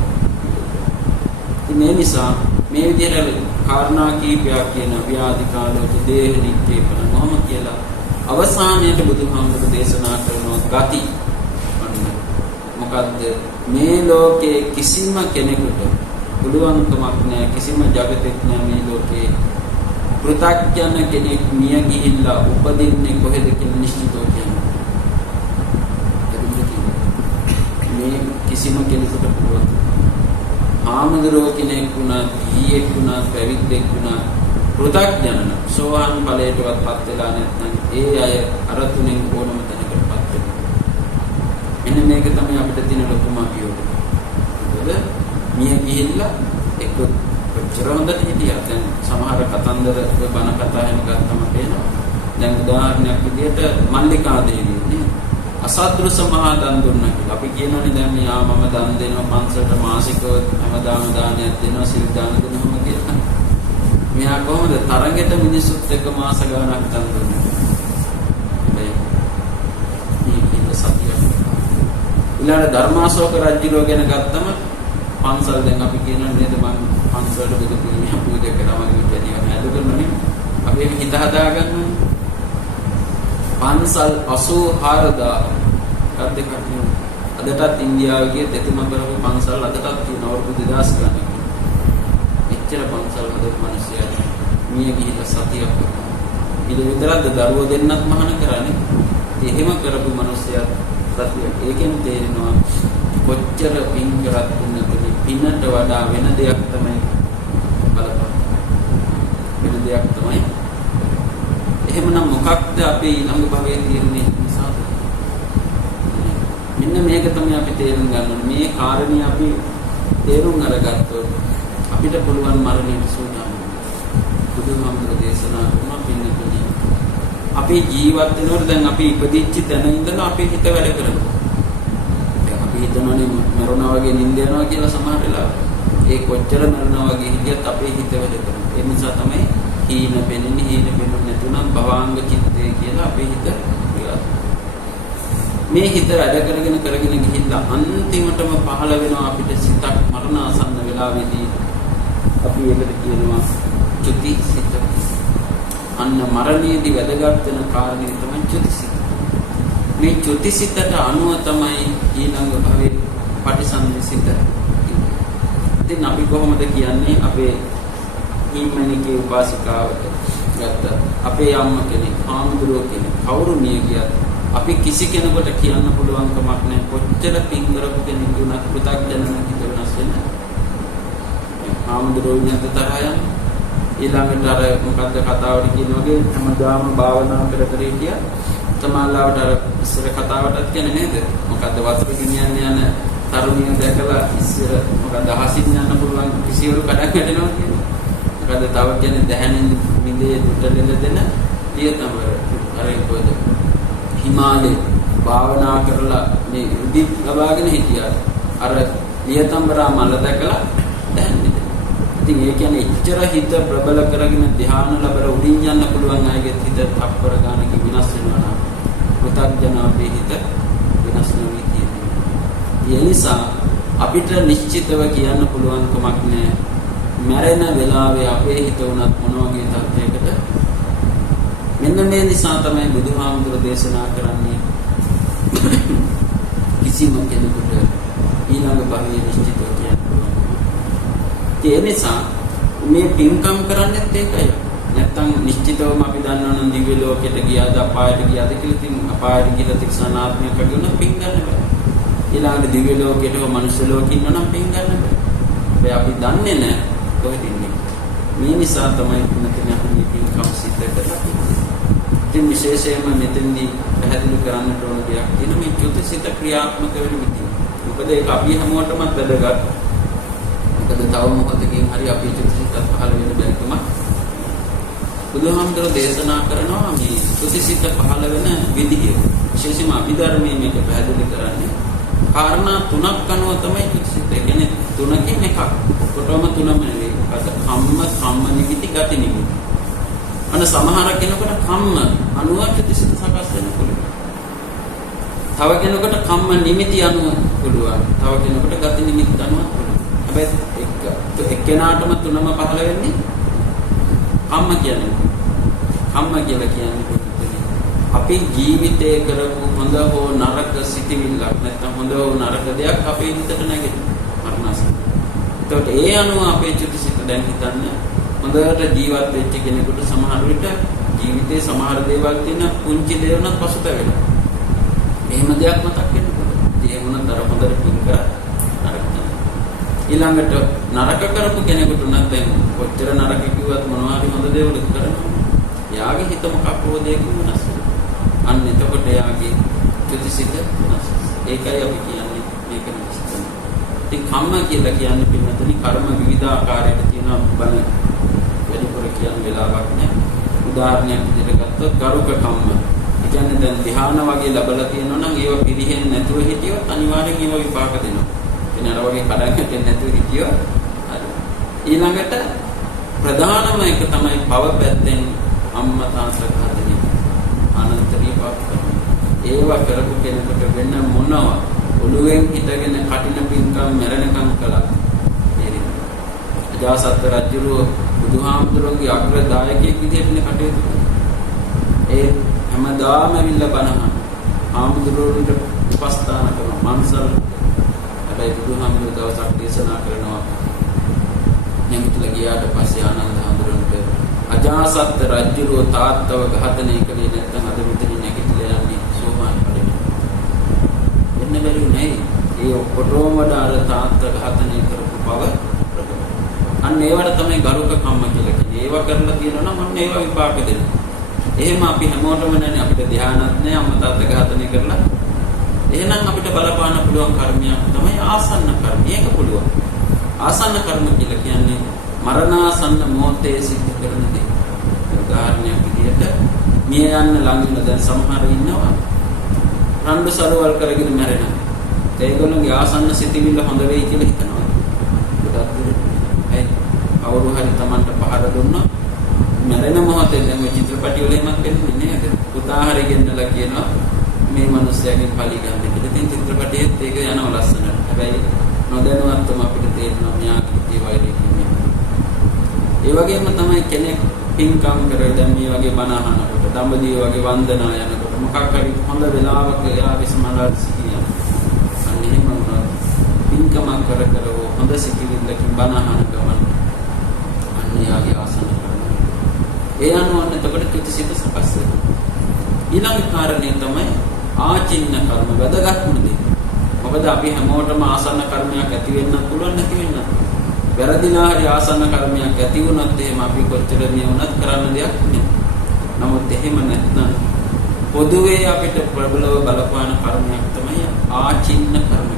මේ නිසා මේ විදිහට කාරණා කීපයක් කියන ව්‍යාධි කාලෝච දේහ නික්කේපන මොහොම කියලා අවසානයේදී බුදුහාමුදුරු දේශනා කරන ගති මොකද්ද මේ ලෝකේ කිසිම කෙනෙකුට පුළුවන්කමක් නැහැ කිසිම ජගතෙක් නැහැ මේ ලෝකේ පෘථග්ජන කෙනෙක් මිය ගිහිල්ලා උපදින්නේ කොහෙද කියලා නිශ්චිතව කියන්නේ මේ කිසිම කෙනෙකුට පුළුවන් ආමදරෝ කෙනෙක් වුණා, ගියෙක් වුණා, පැවිද්දෙක් වුණා, පෘථග්ජනන සෝවාන් ඵලයටවත් වෙලා නැත්නම් ඒ අය අර තුنين ඕනම තැනකටපත් වෙනවා. එන්න මේක තමයි අපිට තියෙන ලොකුම අභියෝගය. මොකද මිය ගිහිල්ලා එක්ක කොච්චර එච්චර හොඳට හිටියා. දැන් සමහර කතන්දර බණ කතා එහෙම ගත්තම පේනවා. දැන් උදාහරණයක් විදිහට මල්ලිකා දේවිය නේ අසත්‍රුස මහා දන් දුන්නා කියලා. අපි කියනනේ දැන් මෙයා මම දන් දෙනවා පන්සලට මාසිකව හැමදාම දානයක් දෙනවා සිල් දාන දෙනවා කියලා. මෙයා කොහොමද තරගෙට මිනිස්සුත් එක්ක මාස ගාණක් දන් දුන්නේ? මේ සතිය. ඊළඟ ධර්මාශෝක රජුලෝ ගැන ගත්තම පන්සල් දැන් අපි කියනවා නේද මම පන්සලට බුදු පිළිම පූජා කරනවා වගේ වැඩිව නෑ දුකනේ. අපි හිත හදාගන්නවා. පන්සල් 84000 කද්දේ කන්නේ. අදටත් ඉන්දියාවේ ගිය දෙතුම කරපු පන්සල් අදටත් තියෙන අවුරුදු 2000 ගණන්. එච්චර පන්සල් හදපු මිනිස්සයා මිය ගිහිල්ලා සතියක් කරනවා. ඊට විතරක්ද දරුවෝ දෙන්නත් මහාන කරන්නේ. එහෙම කරපු මිනිස්සයා සතියක්. ඒකෙන් තේරෙනවා කොච්චර පින් කරත් උන්නතේ පින්නට වඩා වෙන දෙයක් තමයි බලපං. වෙන දෙයක් තමයි. එහෙමනම් මොකක්ද අපේ ඊළඟ භවයේ තියෙන්නේ නිසාද? මෙන්න මේක තමයි අපි තේරුම් ගන්න ඕනේ. මේ කාරණේ අපි තේරුම් අරගත්තොත් අපිට පුළුවන් මරණයට සූදානම් වෙන්න. බුදුහාමුදුර දේශනා කරන පින්නතුනි අපි ජීවත් වෙනකොට දැන් අපි ඉපදිච්ච තැන ඉඳලා අපේ හිත වැඩ කරනවා. අපි හිතනෝනේ මරණා වගේ නිින්ද යනවා කියලා සමහර වෙලාවට. ඒ කොච්චර මරණා වගේ හිතියත් අපේ හිත වැඩ කරනවා. ඒ නිසා තමයි හීන පෙනෙන්නේ නැතුණම් භවාංග චිත්තය කියලා අපේ හිත ක්‍රියාත්මක. මේ හිත වැඩ කරගෙන ගිහිල්ලා අන්තිමටම පහළ වෙනවා අපිට සිතක් මරණ ආසන්න වෙලාවේදී අපි ඒකට කියනවා චුති සිත. අන්න මරණයේදී වැදගත් වෙන කාරණේ තමයි චුති සිත. මේ චුති සිතට අනුව තමයි ඊළඟ භවයේ පටිසන්ධි සිත. ඉතින් අපි කොහොමද කියන්නේ අපේ හිම්මනිකේ උපාසිකාවට ගත්ත අපේ අම්මා කෙනෙක් ආමුදුරෝ කෙනෙක් කවුරු මිය ගියත් අපි කිසි කෙනෙකුට කියන්න පුළුවන් කමක් නැහැ කොච්චර පින් කරපු කෙනෙක් වුණත් කෘතඥ හිත වෙනස් වෙන්නේ. ආමුදුරෝ විඤ්ඤාත තරහයන් ඊළඟට අර මොකද්ද කතාවට කියන වගේ හැමදාම භාවනා කර කර හිටියා. තමයිලාවට අර ඉස්සර කතාවටත් කියන්නේ නේද? මොකද්ද වතුර ගෙනියන්න යන තරුණිය දැකලා ඉස්සර මොකද්ද අහසින් යන්න පුළුවන් කිසිවරු කඩක් වැටෙනවා කියන්නේ. මොකද තව කියන්නේ දැහැණෙන් මිදේ දුටලෙල දෙන පියතමර අර කොහෙද හිමාලයේ භාවනා කරලා මේ උදි ලබාගෙන හිටියා. අර පියතමරා මල දැකලා දැහැන්නේ. ඉතින් ඒ කියන්නේ එච්චර හිත ප්‍රබල කරගෙන ධ්‍යාන ලැබලා උඩින් යන්න පුළුවන් අයගේ හිත තප්පර ගානක විනාශ වෙනවා නම් පුතග්ජනාවේ හිත විනාශ වෙන්නේ තියෙනවා. ඒ නිසා අපිට නිශ්චිතව කියන්න පුළුවන් කමක් නැහැ. මරණ වෙලාවේ අපේ හිත උනත් මොන වගේ තත්යකට මෙන්න මේ නිසා තමයි බුදුහාමුදුර දේශනා කරන්නේ කිසිම කෙනෙකුට ඊළඟ භවයේ නිශ්චිතව කියන්න පුළුවන්. ඒ නිසා මේ පින්කම් කරන්නේත් ඒකයි. නැත්තම් නිශ්චිතවම අපි දන්නවනම් දිව්‍ය ලෝකෙට ගියාද අපායට ගියාද කියලා ඉතින් අපායට ගිහලා තික්ෂණාත්මක කරගෙන පින් ගන්න බෑ. ඊළඟ දිව්‍ය ලෝකෙට හෝ මනුෂ්‍ය ලෝකෙ ඉන්නනම් පින් ගන්න බෑ. අපි දන්නේ නැහැ කොහෙද ඉන්නේ. මේ නිසා තමයි මෙතන අපි මේ පින්කම් සිද්ධ කරලා තියෙන්නේ. ඉතින් විශේෂයෙන්ම මෙතෙන්දී පැහැදිලි කරන්නට ඕන දෙයක් තියෙන මේ චුතිසිත ක්‍රියාත්මක වෙන විදිහ. මොකද ඒක අපි හැමෝටම වැදගත්. මොකද තව මොහොතකින් හරි අපේ චුතිසිත පහළ වෙන බැරිකම බුදුහාමුදුරෝ දේශනා කරනවා මේ චුතිසිත පහළ වෙන විදිහ. විශේෂයෙන්ම අභිධර්මයේ මේක පැහැදිලි කරන්නේ කාරණා තුනක් අනුව තමයි චුතිසිත. ඒ කියන්නේ තුනකින් එකක්. කොටම තුනම නෙවෙයි. අද කම්ම නිමිති ගති නිමිති. අන්න සමහර කෙනෙකුට කම්ම අනුව චුතිසිත සකස් වෙන්න පුළුවන්. තව කෙනෙකුට කම්ම නිමිති අනුව පුළුවන්. තව කෙනෙකුට ගති නිමිති අනුව පුළුවන්. හැබැයි එක්කෙනාටම තුනම පහළ වෙන්නේ කම්ම කියන්නේ. කම්ම කියලා කියන්නේ අපේ ජීවිතයේ කරපු හොඳ හෝ නරක සිතිවිල්ලක් නැත්නම් හොඳ හෝ නරක දෙයක් අපේ හිතට නැගෙනවා. මරණසත්. ඒකට ඒ අනුව අපේ චුතිසිත දැන් හිතන්න හොඳට ජීවත් වෙච්ච කෙනෙකුට සමහර විට ජීවිතේ සමහර දේවල් තියෙන පුංචි දේවල් පසුතැවෙනවා. එහෙම දෙයක් මතක් වෙන්න පුළුවන්. ඒ වුණත් අර හොඳට පින් කර නරක ඊළඟට නරක කරපු කෙනෙකුට නම් දැන් කොච්චර නරක කිව්වත් මොනවා හරි හොඳ දේවල් කරනවා. යාගේ හිත මොකක් හෝ දෙයක වෙනස් වෙනවා. අන්න එතකොට යාගේ චුතිසිත වෙනස්. ඒකයි අපි කියන්නේ මේක නිශ්චිතයි. ඉතින් කම්ම කියලා කියන්නේ පින්නතුනි කර්ම විවිධ ආකාරයකට කියන බණ වැඩිපුර කියන වෙලාවක් නෑ. උදාහරණයක් විදිහට ගත්තොත් ගරුක කම්ම. ඒ කියන්නේ දැන් ධ්‍යාන වගේ ලැබලා තියෙනවා නම් ඒව පිළිහෙන්නේ නැතුව හිටියොත් අනිවාර්යෙන් ඒව විපාක දෙනවා. එන අර වගේ කඩක් හිටින්නේ නැතුව හිටියොත් හරි. ඊළඟට ප්‍රධානම එක තමයි භව පැත්තෙන් අම්මා තාත්තා ඝාතනය. අනන්තරිය පාප කරනවා. ඒවා කරපු කෙනෙකුට වෙන මොනවා ඔළුවෙන් හිටගෙන කටින පින්කම් මැරෙනකම් කළා. අජාසත් රජුගේ බුදුහාමුදුරන්ගේ අග්‍රදායකයෙක් විදිහටනේ කටයුතු කළා. ඒ හැමදාම ඇවිල්ලා බණහන. ආමුදුරන්ට උපස්ථාන කරනවා. මන්සල් හැබැයි බුදුහාමුදුරුවෝ දවසක් දේශනා කරනවා. නැගිටලා ගියාට පස්සේ ආනන්ද හාමුදුරන්ට අජාසත් රජුගේ තාත්තව ඝාතනය කළේ නැත්නම් අද මෙතන නැගිටලා යන්නේ සෝවාන් ඵලෙට. එන්න බැරි නෑ. ඒ ඔක්කොටම වඩා අර තාත්තා ඝාතනය කරපු බව අන්න ඒවට තමයි ගරුක කම්ම කියලා කියන්නේ. ඒවා කරලා තියෙනවා නම් අන්න ඒවා විපාක දෙනවා. එහෙම අපි හැමෝටම නැන්නේ අපිට ධ්‍යානත් නැහැ අම්මා තාත්තා ඝාතනය කරලා. එහෙනම් අපිට බලපාන්න පුළුවන් කර්මයක් තමයි ආසන්න කර්ම. ඒක පුළුවන්. ආසන්න කර්ම කියලා කියන්නේ මරණාසන්න මොහොතේ සිද්ධ කරන දේ. උදාහරණයක් විදිහට මිය යන්න ළඟ ඉන්න දැන් සමහර ඉන්නවා රණ්ඩු සරවල් කරගෙන මැරෙනවා. ඒගොල්ලෝගේ ආසන්න සිතිවිල්ල හොඳ වෙයි කියලා හිතනවා. ගොඩක් දුරට කවුරු හරි Tamanට පහර දුන්නා මැරෙන මොහොතේ දැන් මේ චිත්‍රපටි වල එමත් වෙන්නේ නේද? පුතා හරි ගෙන්නලා කියනවා මේ මිනිස්යාගෙන් පලි ගන්න කියලා. ඉතින් චිත්‍රපටියෙත් ඒක යනවා ලස්සනට. හැබැයි නොදැනුවත්වම අපිට තේරෙනවා මෙයාගේ ඒ වෛරය කියන්නේ. ඒ වගේම තමයි කෙනෙක් පින්කම් කරලා දැන් මේ වගේ බණ අහනකොට, දඹදිව වගේ වන්දනා යනකොට මොකක් හරි හොඳ වෙලාවක එයා විසමනල් සිටියා. අන්න එහෙම වුණා. පින්කම කර කර හොඳ සිටිවිල්ලකින් බණ අහන ගමන් යාගේ ආසන කරනවා. ඒ අනුව එතකොට කිසිසිත සකස් වෙනවා. ඊළඟ කාරණේ තමයි ආචින්න කර්ම වැදගත්ම දේ. මොකද අපි හැමෝටම ආසන්න කර්මයක් ඇති වෙන්නත් පුළුවන් නැති වෙන්නත්. වැරදිලා හරි ආසන්න කර්මයක් ඇති වුණොත් එහෙම අපි කොච්චර මේ වුණත් කරන්න දෙයක් නෑ. නමුත් එහෙම නැත්නම් පොදුවේ අපිට ප්‍රබලව බලපාන කර්මයක් තමයි ආචින්න කර්ම.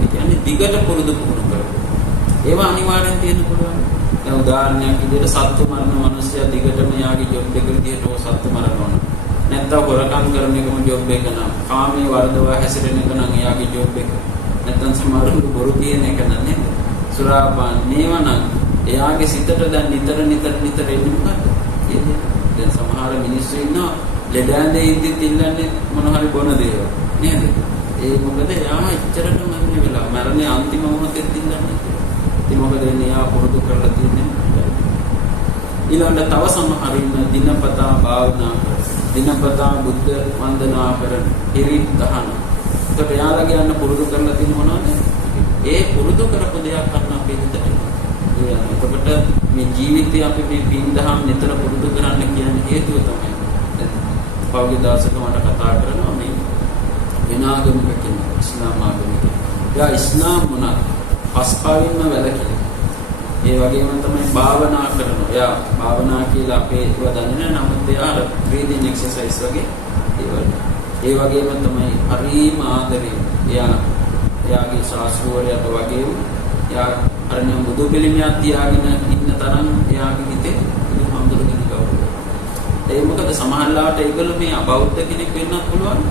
ඒ කියන්නේ දිගට පුරුදු කරපු. ඒවා අනිවාර්යෙන් තියෙන්න පුළුවන්. දැන් උදාහරණයක් විදිහට සත්තු මරන මිනිස්සයා දිගටම යාගේ ජොබ් එක විදිහට සත්තු මරනවා. නැත්නම් හොරකම් කරන එකම ජොබ් එක නම්, කාමයේ වර්ධවා හැසිරෙන එක නම් යාගේ ජොබ් එක. නැත්නම් සමහරවිට බොරු කියන එක නම් නේද? සුරාපාන මේවා නම් එයාගේ සිතට දැන් නිතර එන්නේ මොකද්ද? දැන් සමහර මිනිස්සු ඉන්නවා ලෙඩෑඳේ ඉඳිත් ඉල්ලන්නේ මොන හරි බොන දේවල් නේද? ඒ මොකද එයා එච්චරටම මරණ වෙලා මරණයේ අන්තිම මොහොතේ ඉල්ලන්නේ. මොකද එයා පුරුදු කරලා තියෙන්නේ. ඊළඟට තව සමහර ඉන්න දිනපතා භාවනා කර, දිනපතා බුද්ධ වන්දනා කර, හිරිත් දහන. ඒකට යාළගේ යන්න පුරුදු කරලා තියෙන මොනවද? ඒ පුරුදු කරපු දෙයක් කරන අපේ හිතට. එතකොට මේ ජීවිතේ අපි මේ පින් දහම් නිතර පුරුදු කරන්න කියන්නේ හේතුව තමයි. පෞද්ගලික දවසක මට කතා කරනවා මේ විනාගමික කෙනෙක් ඉස්ලාම් ආගමික. යා ඉස්ලාම් මොනවා පස්පාවින්ම වැළකීම. ඒ වගේම තමයි භාවනා කරනවා. එයා භාවනා කියලා අපේ ඒව දන්නේ නැහැ. නමුත් එයා breathing exercise වගේ ඒවල. ඒ වගේම තමයි හරිම ආදරේ. එයාගේ ශාස්ත්‍රවලට වගේම එයා අරණ බුදු පිළිමයක් තියාගෙන ඉන්න තරම් එයාගේ හිතේ බුදුහාමුදුරුවෝ ගෞරවය. ඒ මොකද සමහරවිට ඒගොල්ලෝ මේ අබෞද්ධ කෙනෙක් වෙන්නත් පුළුවන්.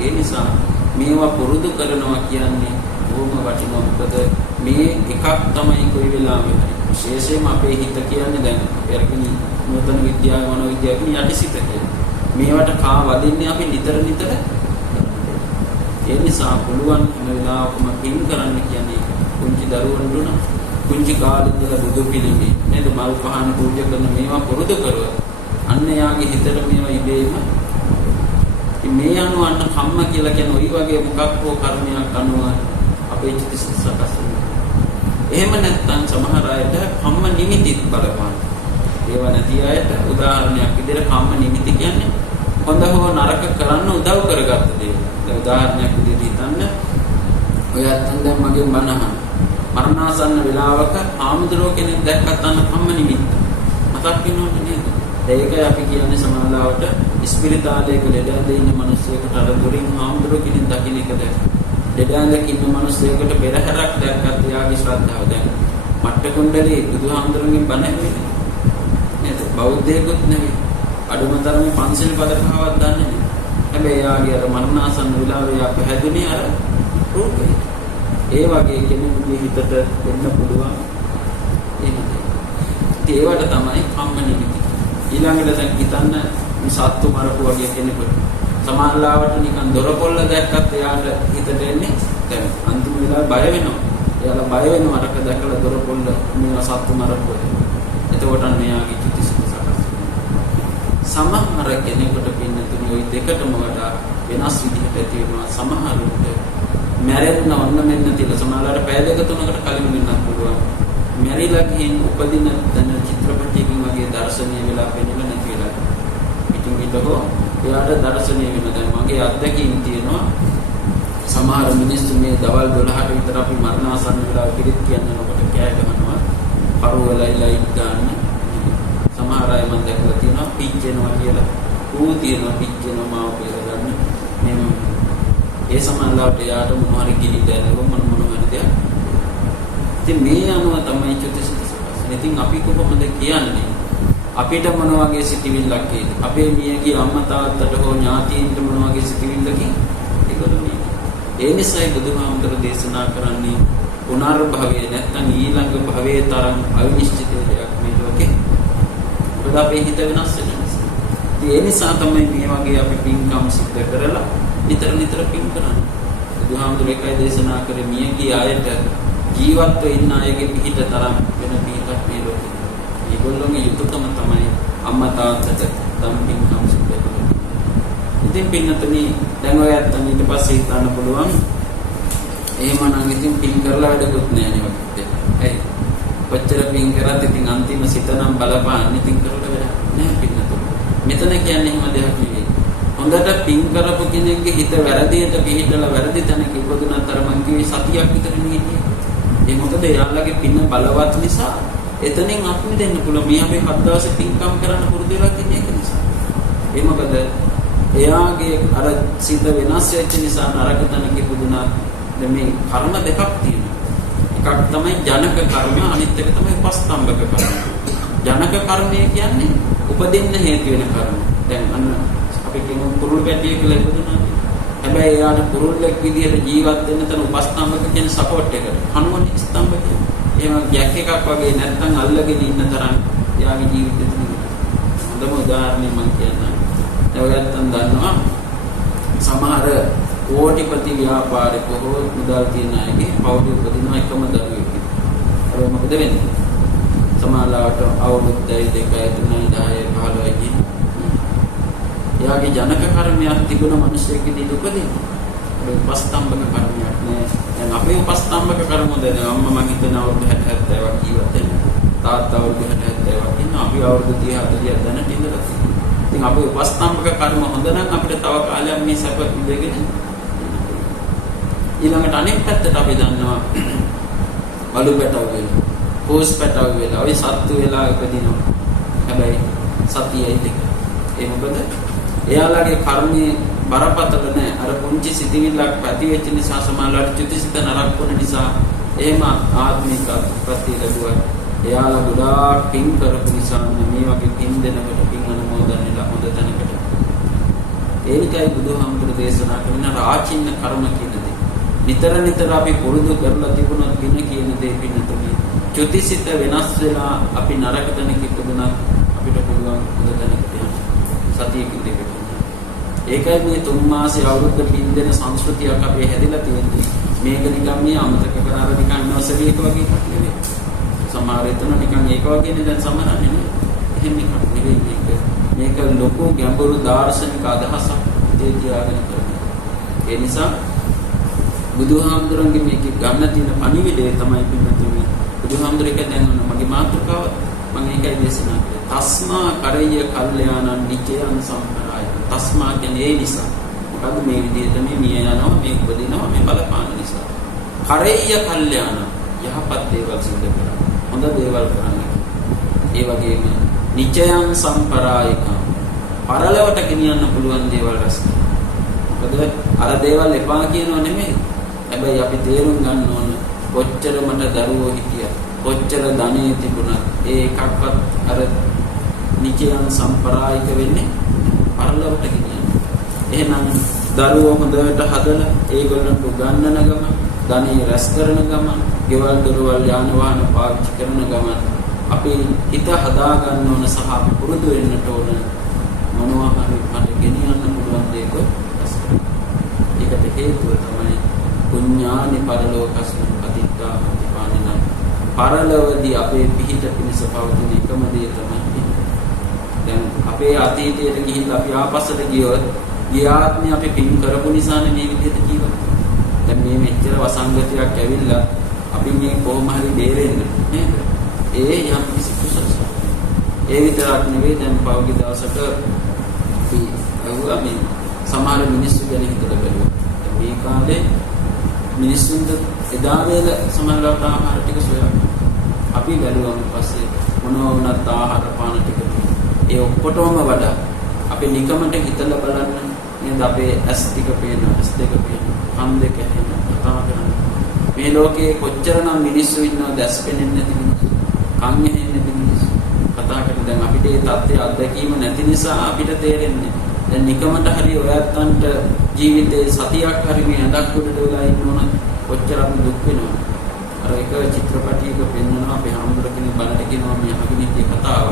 ඒ නිසා මේවා පුරුදු කරනවා කියන්නේ බොහොම වටිනවා. මොකද මේ එකක් තමයි කොයි වෙලාවෙම විශේෂයෙන්ම අපේ හිත කියන්නේ දැන් පෙරකිනි නූතන විද්‍යාව මනෝවිද්‍යාව කියන යටිසිත කියන්නේ. මේවට කා වදින්නේ අපි නිතර. ඒ නිසා පුළුවන් හැම වෙලාවකම පින් කරන්න කියන්නේ කුංචි දරුවන්ට උන කුංචි කාලේ ඉඳලා බුදු පිළිමේ නේද මල් පහන පූජා කරන මේවා පුරුදු කරුවා. අන්න යාගේ හිතට මේවා ඉබේම මේ අනුව අන්න කම්ම කියලා කියන ওই වගේ මොකක් හෝ කර්මයක් අනුව අපේ චිත්ත සකස් වෙනවා. එහෙම නැත්නම් සමහර අයට කම්ම නිමිතිත් බලපාන. ඒව නැති අයට උදාහරණයක් විදිහට කම්ම නිමිති කියන්නේ හොඳ හෝ නරක කරන්න උදව් කරගත්ත දේ. දැන් උදාහරණයක් විදිහට හිතන්න ඔයත් දැන් මගේ බණහන මරණාසන්න වෙලාවක ආමුද්‍රෝ කෙනෙක් දැක්කත් අන්න කම්ම නිමිත්ත. මතක් වෙනවද නේද? ඒකයි අපි කියන්නේ සමාලාවට ස්පිරිතාලයක ලෙඩඳ ඉන්න මිනිස්සෙකුට අර දුරින් ආමුද්‍රෝ කෙනෙක් දකින්න එක දැක්ක. ලෙඩඳක ඉන්න මිනිස්සෙකුට පෙරහැරක් දැක්කත් එයාගේ ශ්‍රද්ධාව දැන් මට්ට කුණ්ඩලේ බුදුහාමුදුරන්ගෙන් බණ ඇහුවේ නේද? බෞද්ධයෙකුත් නෙවෙයි. අඩුම තරමේ පන්සල් පදකාවක් දන්නේ නැහැ. හැබැයි යාගේ අර මරණාසන්න වෙලාවේ යා පැහැදුනේ අර රූපේ. ඒ වගේ කෙනෙකුගේ හිතට වෙන්න පුළුවන් එහෙමද? ඒවට තමයි කම්ම නිමිති. ඊළඟට දැන් හිතන්න සත්තු මරපු වගේ කෙනෙකුට සමානලාවට නිකන් දොරපොල්ල දැක්කත් එයාට හිතට එන්නේ දැන් අන්තිම වෙලාවේ බය වෙනවා. එයාලා බය වෙනවා අරක දැකලා දොරපොල්ල මේවා සත්තු මරපු. එතකොට මෙයාගේ චුතිසිත සකස් වෙනවා. සමහර කෙනෙකුට පින්නතුනි ওই දෙකටම වඩා වෙනස් විදිහට ඇති වෙනවා. සමහරුන්ට මැරෙන්න ඔන්න මෙන්න තියලා සමහරවල්ලාට පැය දෙක තුනකට කලින් වෙන්නත් පුළුවන්. මැරිලා ගිහින් උපදින තන චිත්‍රපටයකින් වගේ දර්ශනීය වෙලා පෙනෙන්නේ නැති වෙලා. ඉතින් ඊටකෝ එයාට දර්ශනීය වෙන දැන් මගේ අත්දැකීම් තියෙනවා. සමහර මිනිස්සු මේ දවල් 12ට විතර අපි මරණාසන්න වෙලා පිළිත් කියනකොට කෑ ගහනවා. පරුවලයි ලයිට් ගන්න. සමහර අය මම දැකලා තියෙනවා පිච්චෙනවා කියලා. ඌ තියෙනවා පිච්චෙනවා මාව කියලා ගන්න. මේ ඒ සමානලාවට යාට මොනවා හරි ගිනි දැනෙනවා මොන හරි දෙයක්. ඉතින් මේ අනුව තමයි චුතිසිත සකස්. ඉතින් අපි කොහොමද කියන්නේ? අපිට මොන වගේ සිතිවිල්ලක් එයිද? අපේ මියගේ අම්මා තාත්තට හෝ ඥාතීන්ට මොන වගේ සිතිවිල්ලකින් ඒගොල්ලෝ ඒ නිසායි බුදුහාමුදුර දේශනා කරන්නේ පුනර්භවය නැත්නම් ඊළඟ භවයේ තරම් අවිනිශ්චිත දෙයක් මේ ලෝකේ. මොකද අපේ හිත වෙනස් වෙන නිසා. ඒ නිසා තමයි මේ වගේ අපි පින්කම් සිද්ධ කරලා නිතර පින් කරන්නේ. බුදුහාමුදුර එකයි දේශනා කරේ මියගේ ආයත ජීවත්ව ඉන්න අයගේ පිහිට තරම් වෙන පිහිටක් මේ ලෝකේ. ඒගොල්ලෝගේ යුතුයකම තමයි අම්මා තාත්තට දම් පින්කම් සිද්ධ කරන්නේ. ඉතින් පින්නතුනි දැන් ඔය අතන ඊට පස්සේ හිතන්න පුළුවන් එහෙමනම් ඉතින් පින් කරලා වැඩකුත් නෑ නේ වගේ. ඇයි? කොච්චර පින් කරත් ඉතින් අන්තිම සිතනම් බලපාන්නේ ඉතින් කරලා වැඩක් නෑ පින්නතුනි. මෙතන කියන්නේ එහෙම දෙයක් නෙවෙයි. හොඳට පින් කරපු කෙනෙක්ගේ හිත වැරදියට පිහිටලා වැරදි තැනක ඉපදුනත් අර මං කිව්වේ සතියක් විතර නෙවෙයි. ඒ මොකද එයාලගේ පින බලවත් නිසා එතනින් අපි දෙන්න පුළුවන්. මේ අපි 7 දවසේ පින්කම් කරන්න පුරුදු වෙලා තියෙන එක නිසා. ඒ මොකද එයාගේ අර සිත වෙනස් වෙච්ච නිසා නරක තැනක ඉපදුනා. දැන් මේ කර්ම දෙකක් තියෙනවා. එකක් තමයි ජනක කර්මය, අනිත් එක තමයි උපස්තම්භක කර්මය. ජනක කර්මය කියන්නේ උපදින්න හේතු වෙන කර්ම. දැන් අන්න අපි කියමු කුරුළු පැටියෙක් කියලා ඉපදුනා. හැබැයි එයාට කුරුල්ලෙක් විදියට ජීවත් වෙන්න තන උපස්තම්භක කියන සපෝට් එකට හනුවනේ ස්තම්භක. එහෙම ගැක් එකක් වගේ නැත්නම් අල්ලගෙන ඉන්න තරම් එයාගේ ජීවිතේ තියෙනවා. හොඳම උදාහරණය මම කියන්නම්. ඔයගොල්ලන් දන්නවා සමහර කෝටිපති ව්‍යාපාරිකයෝ මුදල් තියන අයගේ පවුලේ උපදින එකම දරුවෙක්. ඒක මොකද වෙන්නේ? සමහරවිට අවුරුදු 2 3 10 15 දී එයාගේ ජනක කර්මයක් තිබුණ මිනිසෙක්ගේ උපදිනවා. ඒ උපස්තම්භක කර්මයක් නෑ. දැන් අපේ උපස්තම්භක කර්ම දැන් අම්මා මං හිතන අවුරුදු 60 70ක් ජීවත් වෙන. තාත්තා අවුරුදු 60 70ක් ඉන්න. අපි අවුරුදු 30 40ක් දැනට ඉඳලා තියෙනවා. ඉතින් අපේ උපස්තම්භක කර්ම හොඳ නම් අපිට තව කාලයක් මේ සැප ඉඳගෙන ඊළඟට අනෙක් පැත්තට අපි දන්නවා වලු පැටව වෙලා, පෝස් පැටව වෙලා, ওই සත්තු වෙලා ඉපදිනවා. හැබැයි සතියයි දෙක. ඒ මොකද? එයාලගේ කර්මයේ බරපතල නැහැ. අර පුංචි සිතිවිල්ලක් පැති වෙච්ච නිසා සමාලවට චුතිසිත නරක වුණ නිසා එහෙම ආත්මික ප්‍රති ලැබුවා. එයාලා ගොඩාක් පින් කරපු නිසා මේ වගේ පින් දෙනකොට පින් අනුමෝදන්ලා හොඳ තැනකට. ඒනිකයි බුදුහාමුදුරු දේශනා කරන රාචින්න කර්ම කියන දේ. නිතර අපි පුරුදු කරලා තිබුණත් පින කියන දේ පින්නතුනේ චුතිසිත වෙනස් වෙලා අපි නරක තැනක ඉපදුණා අපිට පුළුවන් හොඳ තැනකට යන්න. සතියකින් දෙකට. ඒකයි මේ 3 මාසේ අවුරුද්ද පින් දෙන සංස්කෘතියක් අපේ හැදිලා තියෙන්නේ. මේක නිකන් මේ අමතක කරලා නිකන් නර්සරි එක වගේ එකක් නෙවෙයි. සමහර එතන නිකන් ඒක වගේ නේ දැන් සමහරන්නේ නේ. එහෙම එකක් නෙවෙයි මේක. මේක ලොකු ගැඹුරු දාර්ශනික අදහසක් ඒ තියාගෙන කරන්නේ. ඒ නිසා බුදුහාමුදුරන්ගේ මේක ගන්න තියෙන පණිවිඩය තමයි පින්නතුනේ. බුදුහාමුදුරේ දැන් මගේ මාතෘකාව මම ඒකයි දේශනා කළේ. තස්මා කරේය කල්යාණං නිච්චයං සම්පරාය. තස්මා කියන්නේ ඒ නිසා. මොකද මේ විදිහට මේ මිය යනවා මේ උපදිනවා මේ බලපාන නිසා. කරේය කල්යාණ යහපත් දේවල් සිදු කරනවා. හොඳ දේවල් කරන්නේ. ඒ වගේම නිච්චයං සම්පරායිකං පරලවට ගෙනියන්න පුළුවන් දේවල් රැස් කරනවා. මොකද අර දේවල් එපා කියනව නෙමෙයි. හැබැයි අපි තේරුම් ගන්න ඕන කොච්චර මට දරුවෝ හිටියා කොච්චර ධනෙ තිබුණත් ඒ එකක්වත් අර නිචයන් සම්ප්‍රායික වෙන්නේ පරලොවට ගෙනියන්නේ. එහෙනම් දරුවෝ හොඳට හදලා ඒගොල්ලන්ට උගන්වන ගමන්, ධනෙ රැස් කරන ගමන්, ගෙවල් දොරවල් යාන වාහන පාවිච්චි කරන ගමන් අපි හිත හදා ගන්න ඕන සහ පුරුදු වෙන්නට ඕන මොනවා හරි මට ගෙනියන්න පුළුවන් දෙයක ඒකට හේතුව තමයි පුඤ්ඤානි පරලෝකස්මින් පතිත්තා ප්‍රතිපානින පරලොවදී අපේ පිහිට පිණිස පවතින එකම දේ තමයි දැන් අපේ අතීතයට ගිහිල්ලා අපි ආපස්සට ගියොත් ගියාත්මේ අපි පින් කරපු නිසානේ මේ විදිහට ජීවත් දැන් මේ මෙච්චර වසංගතයක් ඇවිල්ලා අපි මේ කොහොම හරි බේරෙන්න නේද ඒ යම් කිසි කුසලයක් ඒ විතරක් නෙවෙයි දැන් පෞද්ගලික දවසක අපි අහුවා මේ සමහර මිනිස්සු ගැන හිතලා බලුවා මේ කාලේ මිනිස්සුන්ට එදා වේල සමහරවිට ආහාර ටික සොයා අපි බැලුවම පස්සේ මොනවා වුණත් ආහාර පාන ටික ඒ ඔක්කොටම වඩා අපි නිකමට හිතලා බලන්න නේද අපේ ඇස් ටික පේන ඇස් දෙක පේන කන් දෙක ඇහෙන කතා කරන මේ ලෝකේ කොච්චරනම් මිනිස්සු ඉන්නවද ඇස් පෙනෙන්නේ නැති මිනිස්සු කන් ඇහෙන්නේ නැති මිනිස්සු කතා කරන දැන් අපිට ඒ தත්ත්වය අත්දැකීම නැති නිසා අපිට තේරෙන්නේ දැන් නිකමට හරි ඔයත්තන්ට ජීවිතේ සතියක් හරි මේ අඳක් උඩට වෙලා ඉන්නවනම් කොච්චර අපි දුක් වෙනවද අර එක චිත්‍රපටයක පෙන්වනවා අපි හම්බුර කෙනෙක් බලන්න කියනවා මේ අහිමිගේ කතාව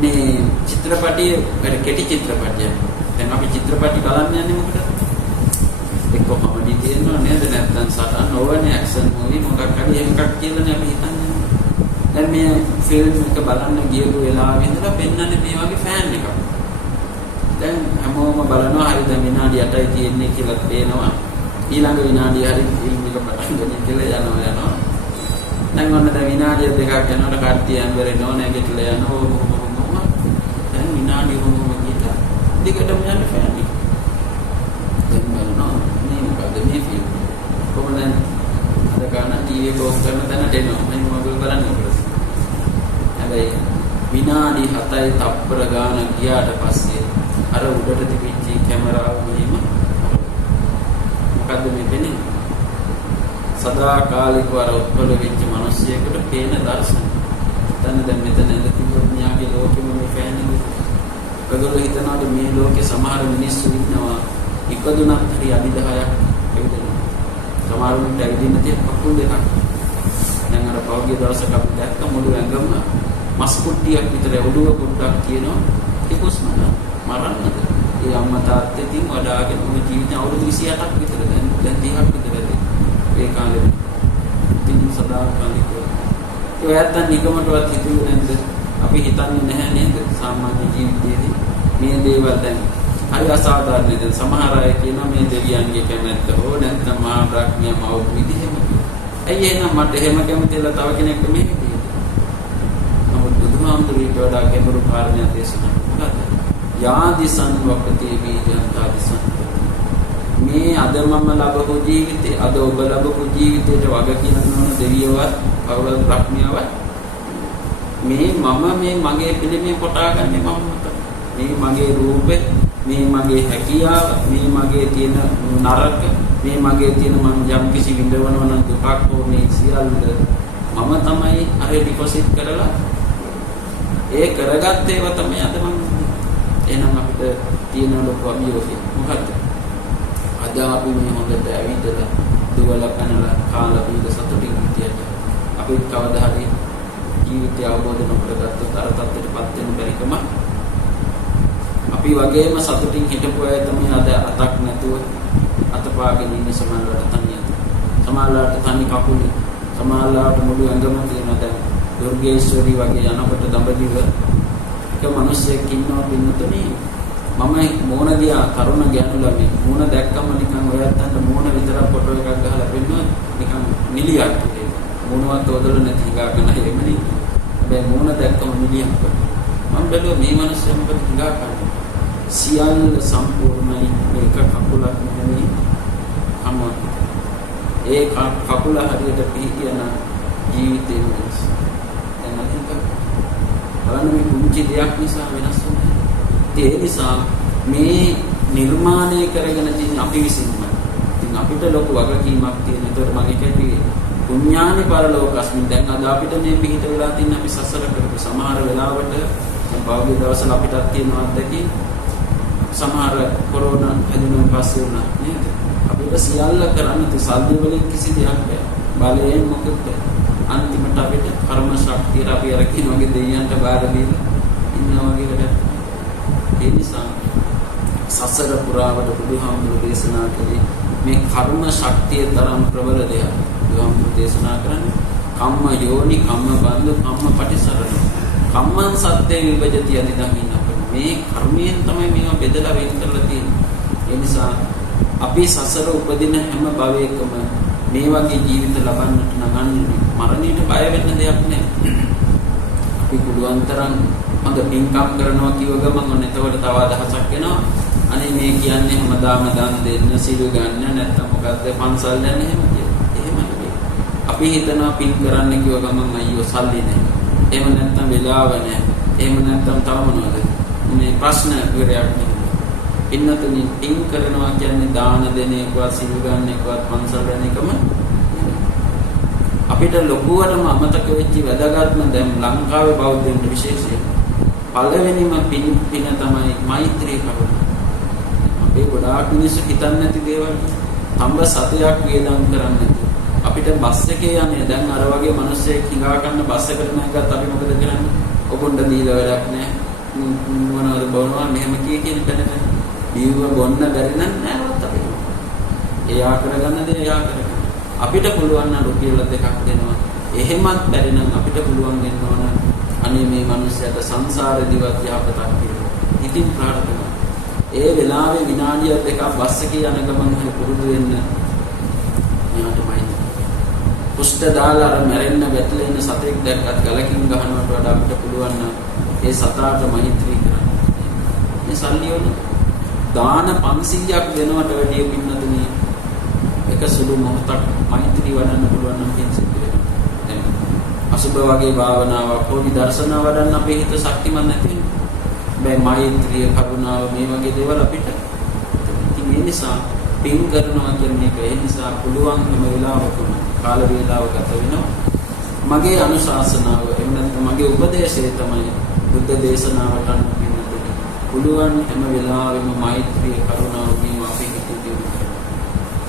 මේ චිත්‍රපටියේ වැඩ කෙටි චිත්‍රපටියක් දැන් අපි චිත්‍රපටි බලන්න යන්නේ මොකටද එක්ක කොමඩි තියෙනවා නේද නැත්නම් සටන් ඕවනේ ඇක්ෂන් මූවි මොකක් හරි එකක් කියලානේ අපි හිතන්නේ දැන් මේ ෆිල්ම් එක බලන්න ගියපු වෙලාවෙ ඉඳලා පෙන්වන්නේ මේ වගේ ෆෑන් එකක් දැන් හැමෝම බලනවා හරි දැන් විනාඩි 8යි තියෙන්නේ කියලා පේනවා ඊළඟ විනාඩිය හරි ෆිල්ම් එක පටන් ගන්න කියලා යනවා දැන් ඔන්න දැන් විනාඩිය දෙකක් යනකොට කට්ටිය ඇඹරෙනවා නැගිටලා යනවා දැන් විනාඩි කොහොම ගිහලා දිගටම යන්නේ ෆෑන් එක දැන් බලනවා මේ මොකද මේ ෆිල්ම් කොහොමද අද ගන්න ටීවී එක ඔෆ් කරන තැනට එනවා මම මොකද බලන්නේ කියලා හැබැයි විනාඩි 7යි තප්පර ගාන ගියාට පස්සේ අර උඩට තිබිච්ච කැමරාව මෙහෙම මොකද්ද මේ වෙන්නේ සදාකාලිකව අර උත්පල වෙච්ච මිනිස්සෙකුට පේන දර්ශන දැන් මෙතන ඉඳ තිබුණ න්යාගේ ලෝකෙම මේ ෆෑන් එක ඔයගොල්ලෝ හිතනවාද මේ ලෝකේ සමහර මිනිස්සු ඉන්නවා ඉක්දුණක් හරි අඩි 10ක් ඇවිදිනවා සමහරුන්ට ඇවිදින්න තියෙන කකුල් දෙකක් දැන් අර පෞද්ගලික දවසක අපි දැක්ක මුළු ඇඟම මස් කුට්ටියක් විතර ඔළුව කුට්ටක් තියෙනවා ඒක උස්මන මරන්නද ඒ අම්මා තාත්තේ තින් වඩාගෙන මුළු ජීවිතය අවුරුදු 28ක් විතර දැන් 30ක් විතර ඒ කාලේ තින් සදාකාලිකව ඒ ඇත්තන් නිකමටවත් හිතුවේ නැද්ද අපි හිතන්නේ නැහැ නේද සාමාන්‍ය ජීවිතයේදී මේ දේවල් දැන් හරි අසාධාරණයි දැන් සමහර අය කියනවා මේ දෙවියන්ගේ කැමැත්ත හෝ නැත්නම් මහා බ්‍රහ්මිය මව් විදිහෙම ඇයි එහෙනම් මට එහෙම කැමතිලා තව කෙනෙක් මේ නමුත් බුදුහාමුදුරුවෝ වඩා ගැඹුරු කාරණයක් දේශනා කළා යාදිසං වපති බීජන්තාදිසං මේ අද මම ලැබපු ජීවිතේ අද ඔබ ලැබපු ජීවිතේට වග කියනවන දෙවියවත් කවුරුත් බ්‍රහ්මියවත් මේ මේ මගේ පිළිමේ කොටාගන්නේ මම මේ මගේ රූපේ මේ මගේ හැකියාව මේ මගේ තියෙන නරක මේ මගේ තියෙන මම යම් කිසි විඳවනවා නම් දුකක් හෝ මේ සියල්ල මම තමයි අර ඩිපොසිට් කරලා ඒ කරගත්ත ඒවා තමයි අද මම එහෙනම් අපිට තියෙන ලොකු අභියෝගය මොකද්ද අද අපි මේ හොඳට ඇවිදලා දුවලා පැනලා කාලා බීලා සතුටින් හිටියට අපි කවදා හරි ජීවිතය අවබෝධ නොකරගත්තොත් අර තත්ත්වයටපත් වෙන බැරිකම අපි වගේම සතුටින් හිටපු අය තමයි අද අතක් නැතුව අතපාගෙන ඉන්න සමාජයට තනියම සමාජයට තනි කකුලේ සමාජයට මුළු ඇඟම තියෙනවා දැන් දුර්ගේශ්වරි වගේ යනකොට දඹදිව එක මිනිහෙක් ඉන්නවා පින්නතුනේ මම මෝන දිහා තරුණ ගැණු ළමයි මෝන දැක්කම නිකන් ඔයත්තන්ට මෝන විතරක් ෆොටෝ එකක් ගහලා පෙන්නුවා නිකන් නිලියක් වගේ මොනවත් ඔදල නැති හිඟා කරන හැමනේ හැබැයි මෝන දැක්කම නිලියක් මම බැලුවා මේ මිනිස්සු මොකද හිඟා කරන්නේ සියල්ල සම්පූර්ණයි මේක කකුලක් නෙමෙයි අම ඒ කකුල හරියට පිහිටියන ජීවිතේ වෙනස් එනකින් බලන්න මේ කුංචි දෙයක් නිසා වෙනස් වෙනවා ඒ නිසා මේ නිර්මාණය කරගෙන තියෙන අපි විසින්ම ඉතින් අපිට ලොකු වගකීමක් තියෙන. ඒතකොට මම කියන්නේ පුඤ්ඤානි පරලෝකස්මින් දැන් අද අපිට මේ පිහිට වෙලා තියෙන අපි සසර කරපු සමහර වෙලාවට බෞද්ධ දවසල අපිටත් තියෙනවා අත්දැකීම් සමහර කොරෝනා හැදුණාන් පස්සේ වුණා නේද අපිට සියල්ල කරන්න ති සල්ලි වලින් කිසි දෙයක් බෑ බලයෙන් මොකද අන්තිමට අපිට කර්ම ශක්තිය අපි අර කියන වගේ දෙයයන්ට බාර දීලා ඉන්නවා වගේ වැඩක් ඒ නිසා සසර පුරාවට බුදුහාමුදුරු දේශනා කළේ මේ කර්ම ශක්තිය තරම් ප්‍රබල දෙයක් බුදුහාමුදුරු දේශනා කරන්නේ කම්ම යෝනි කම්ම බන්ධ කම්ම පටිසරණ කම්මං සත්‍ය විභජති අනිදමින් මේ කර්මයෙන් තමයි මේවා බෙදලා වෙන් කරලා තියෙන්නේ ඒ නිසා අපි සසර උපදින හැම භවයකම මේ වගේ ජීවිත ලබන්නට නගන්නේ මරණයට බය වෙන්න දෙයක් නැහැ අපි පුළුවන් තරම් හොඳ පින්කම් කරනවා කියව ගමන් ඔන්න එතකොට තව අදහසක් එනවා අනේ මේ කියන්නේ හැමදාම දන් දෙන්න සිල් ගන්න නැත්නම් මොකද්ද පන්සල් යන්න එහෙම නෙවෙයි අපි හිතනවා පින් කරන්න කියව ගමන් අයියෝ සල්ලි නැහැ එහෙම නැත්නම් වෙලාව නැහැ එහෙම නැත්නම් තව මොනවද මේ ප්‍රශ්න විරයක් නෙවෙයි ඉන්නතුනි පින් කරනවා කියන්නේ දාන දෙන එකවත් සිල් ගන්න එකවත් පන්සල් යන එකම අපිට ලොකුවටම අමතක වෙච්ච වැදගත්ම දැන් ලංකාවේ බෞද්ධයන්ට විශේෂයෙන් පළවෙනිම පින තමයි මෛත්‍රී කරුණ. අපේ ගොඩාක් මිනිස්සු හිතන්නේ නැති දේවල් තඹ සතයක් වේදම් කරන්නේ. අපිට බස් එකේ යන්නේ දැන් අර වගේ මිනිස්සෙක් හිඟා ගන්න බස් එකට නැගගත් අපි මොකද කරන්නේ? ඔකොණ්ඩ දීලා වැඩක් නැහැ. මොනවද බොනවා මෙහෙම කියන තැනට දීව බොන්න බැරි නම් නෑවත් අපිට. එයා කරගන්න දේ එයා කරගන්න. අපිට පුළුවන් නම් රුපියල් 2ක් දෙනවා. එහෙමත් බැරි නම් අපිට පුළුවන් වෙන්න ඕන අනේ මේ මිනිස්සයාට සංසාරේදීවත් යහපතක් කියලා. ඉතින් ප්‍රාර්ථනා. ඒ වෙලාවේ විනාඩිය 2ක් බස් එකේ යන ගමන් හරි පුරුදු වෙන්න. මෙයාටමයි. කුෂ්ඨ දාලා අර මැරෙන්න වැටලා ඉන්න සතෙක් දැක්කත් ගලකින් ගහනවට වඩා අපිට පුළුවන් නම් ඒ සතාට මෛත්‍රී කරන්න. මේ සල්ලි වල දාන 500ක් දෙනවට වැඩිය පින්නතුනි එක සුළු මොහොතක් මෛත්‍රී වඩන්න පුළුවන් නම් පින්සිද්ධ වෙනවා. දැන් අසුබ වගේ භාවනාවක් හෝ විදර්ශනා වඩන්න අපේ හිත ශක්තිමත් නැති වෙනවා. මෛත්‍රිය කරුණාව මේ වගේ දේවල් අපිට ඉතින් ඒ නිසා පින් කරනවා කියන්නේ ඒක ඒ නිසා පුළුවන් හැම වෙලාවකම කාල වේලාව ගත වෙනවා. මගේ අනුශාසනාව එහෙම නැත්නම් මගේ උපදේශය තමයි බුද්ධ දේශනාවට අනුව පින්නතුනි පුළුවන් හැම වෙලාවෙම මෛත්‍රිය කරුණාව මේ අපේ හිතේ දියුණු කරගන්න.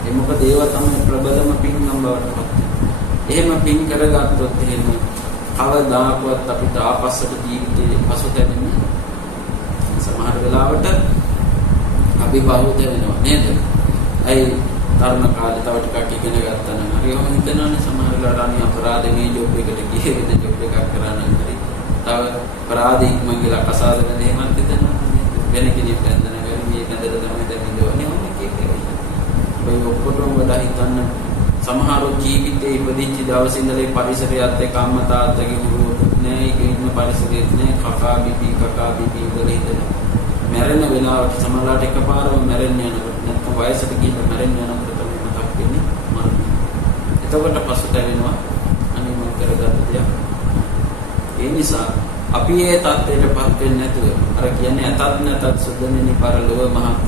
ඒ මොකද ඒවා තමයි ප්‍රබලම පින්නම් බවට පත් වෙන්නේ. එහෙම පින් කරගත්තොත් එහෙම කවදාකවත් අපිට ආපස්සට ජීවිතේ පසුතැවෙන්නේ සමහර වෙලාවට අපි බහුත වෙනවා නේද? අයි තරුණ කාලේ තව ටිකක් ඉගෙන ගත්තා නම් හරි ඔහොම හිතනවානේ සමහර වෙලාවට අනිත් අපරාධේ මේ ජොබ් එකට ගියේ වෙන ජොබ් එකක් කරා නම් හරි තව අපරාධේ මංගල කසාදන දෙහෙමත් හිතනවා වෙන කෙනෙක් බැඳන ගමන් මේ බැඳලා තමයි දැන් ඉඳවන්නේ ඔහොම ඔය ඔක්කොටම වඩා හිතන්න සමහරව ජීවිතේ ඉපදිච්ච දවසේ ඉඳලා පරිසරයත් එක්ක අම්මා තාත්තගේ ගුරුවරුත් නෑ ඒක ඉන්න පරිසරයත් නෑ කකා බිබී ඉඳලා හිටලා මැරෙන වෙලාවට සමහරලාට එකපාරම මැරෙන්න යනකොට නැත්නම් වයසට ගිහින් මැරෙන්න යනකොට තමයි මතක් වෙන්නේ මරණය. එතකොට පසුතැවෙනවා අනේ මම කරගත්ත දෙයක්. ඒ නිසා අපි ඒ தත්ත්වයටපත් වෙන්නේ නැතුව අර කියන්නේ අතත් නැතත් සුද්ධනෙනි පරලොව මහත්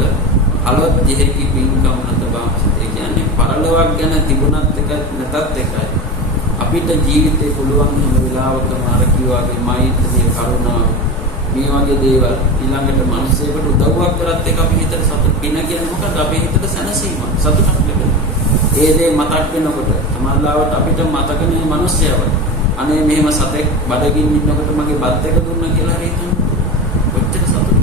අලොත් ජීහිකි පින්කම් නැත බව. ඒ කියන්නේ පරලොවක් ගැන තිබුණත් එකයි නැතත් එකයි. අපිට ජීවිතේ පුළුවන් හැම වෙලාවකම අර කිව්වාගේ මෛත්‍රිය කරුණාව මේ වගේ දේවල් ඊළඟට මිනිස්සෙකුට උදව්වක් කරත් එක අපි හිතට සතුට පින කියන්නේ මොකද අපේ හිතට සැනසීම සතුටක් ලැබෙනවා. ඒ දේ මතක් වෙනකොට සමාජලාවට අපිට මතකනේ මිනිස්සයව. අනේ මෙහෙම සතෙක් බඩගින්න ඉන්නකොට මගේ බත් එක දුන්නා කියලා හරි හිතන්න. කොච්චර සතුටුද.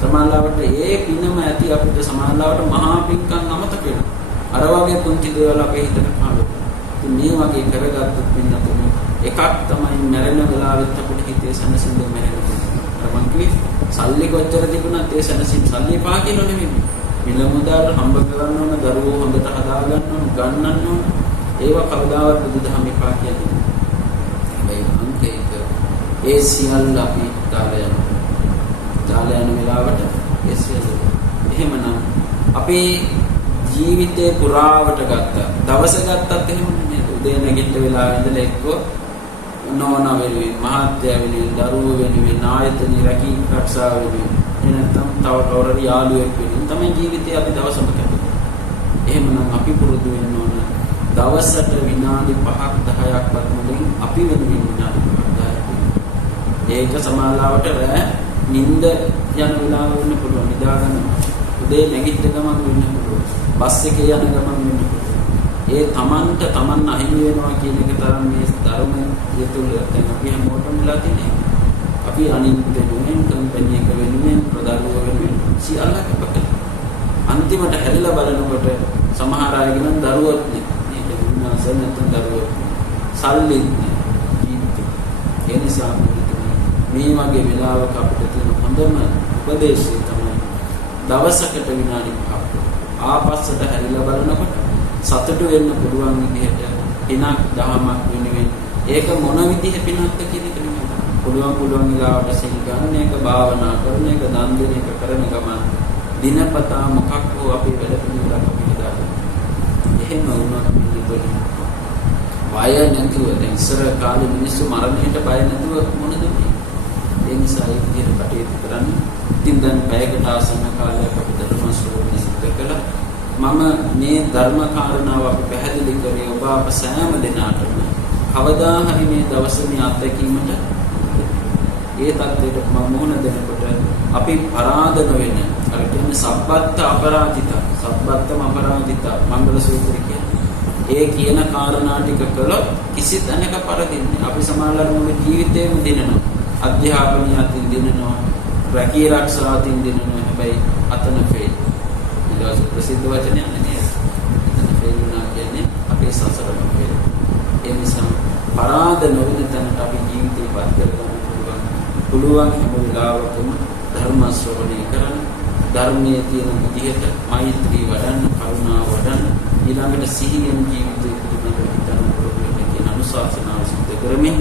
සමාජලාවට ඒ පිනම ඇති අපිට සමාජලාවට මහා පින්කම් අමතක වෙනවා. අර වගේ පුංචි දේවල් අපේ හිතට කාලෝ. ඉතින් මේ වගේ කරගත්තොත් පින්නතුනේ එකක් තමයි මැරෙන වෙලාවෙත් අපිට හිතේ සැනසෙන්න මැරෙනවා. මං සල්ලි කොච්චර තිබුණත් ඒ සැනසීම සල්ලි පා කිලෝ නෙමෙයි. මිල මුදල් හම්බ කරගන්න ඕන, දරුවෝ හොඳට හදා ගන්න ඕන, ගන්නන්න ඕන. ඒවා කවදාවත් බුදුදහම එපා කියන්නේ. හැබැයි අන්තික ඒ සියල්ල අපි දාලා යන වෙලාවට ඒ සියල්ල. එහෙමනම් අපේ ජීවිතේ පුරාවට ගත්තා. දවස ගත්තත් එහෙම නෙමෙයි. උදේ නැගිට වෙලාවෙ ඉඳලා එක්කෝ නෝනා වෙනුවෙන් මහත්ය වෙනුවෙන් දරුවෝ වෙනුවෙන් ආයතන රැකී ආරක්ෂාව වෙනුවෙන් එනතම් තව කවුරුහරි යාළුවෙක් වෙනුවෙන් තමයි ජීවිතේ අපි දවසම කැපෙන්නේ. එහෙමනම් අපි පුරුදු වෙන්න ඕන දවසට විනාඩි 5ක් 10ක්වත් මුලින් අපි වෙනුවෙන් විනාඩි 5ක් 10ක් ඒක සමාලාවට රැ නිින්ද යන වෙලාව වෙන්න පුළුවන් නිදා ගන්න උදේ නැගිට ගමන් වෙන්න පුළුවන් බස් එකේ යන ගමන් වෙන්න පුළුවන් ඒ තමන්ට තමන් අහිමි වෙනවා කියන එක තරම් මේ ධර්මයේ තුල දැන් අපි හැමෝටම වෙලා තියෙන්නේ අපි අනිත් වෙනුවෙන් කම්පැනි එක වෙනුවෙන් ප්‍රදාරුව වෙනුවෙන් සියල්ල කැප අන්තිමට හැදලා බලනකොට සමහර අය ගණන් දරුවොත් නේ මේක විනාශ නැත්නම් දරුවොත් සල්ලි ජීවිතේ ඒ නිසා මේ වගේ වෙලාවක අපිට තියෙන හොඳම උපදේශය තමයි දවසකට විනාඩි 5ක් ආපස්සට හැරිලා බලනකොට සතුටු වෙන්න පුළුවන් විදිහට පිනක් දහමක් වෙනුවෙන් ඒක මොන විදිහ පිනක්ද කියන එක නෙමෙයි පුළුවන් වෙලාවට සිල් ගන්න එක භාවනා කරන එක දන් දෙන එක කරන ගමන් දිනපතා මොකක් හෝ අපි වැඩ පිළිවෙලක් අපි හදාගන්න. එහෙම වුණොත් පිළිතුර බය නැතුව දැන් ඉස්සර කාලේ මිනිස්සු මරණයට බය නැතුව මොනද මේ? ඒ නිසා ඒ විදිහට කටයුතු කරන්නේ. ඉතින් දැන් පැයකට ආසන්න කාලයක් අපි ධර්ම ශ්‍රවණය සිද්ධ කළා. මම මේ ධර්ම කාරණාව අපි පැහැදිලි කරේ ඔබ අප සෑම දිනාටම කවදා හරි මේ දවසේ මේ අත්දැකීමට ඒ தත්ත්වයට මම මොන දෙනකොට අපි පරාද නොවෙන අර කියන්නේ සබ්බත් අපරාජිත මංගල සූත්‍රය කියන්නේ ඒ කියන කාරණා ටික කළොත් කිසි තැනක පරදින්නේ අපි සමාජවල මුළු ජීවිතේම දිනනවා අධ්‍යාපනය අතින් දිනනවා රැකී ආරක්ෂා අතින් දිනනවා හැබැයි අතන ෆේල් ඊළඟ ප්‍රසිද්ධ වචනයක් නේ අතන ෆේල් වුණා කියන්නේ අපේ සසරම ෆේල් ඒ නිසා පරාද නොවන තැනට අපි ජීවිතේ පත් කරගන්න පුළුවන් හැම වෙලාවකම ධර්ම ශ්‍රවණය කරන ධර්මයේ තියෙන විදිහට මෛත්‍රී වඩන්න කරුණාව වඩන්න ඊළඟට සිහියෙන් ජීවිතේ පිළිබඳව හිතන්න පුළුවන් කියන අනුශාසනාව සිදු කරමින්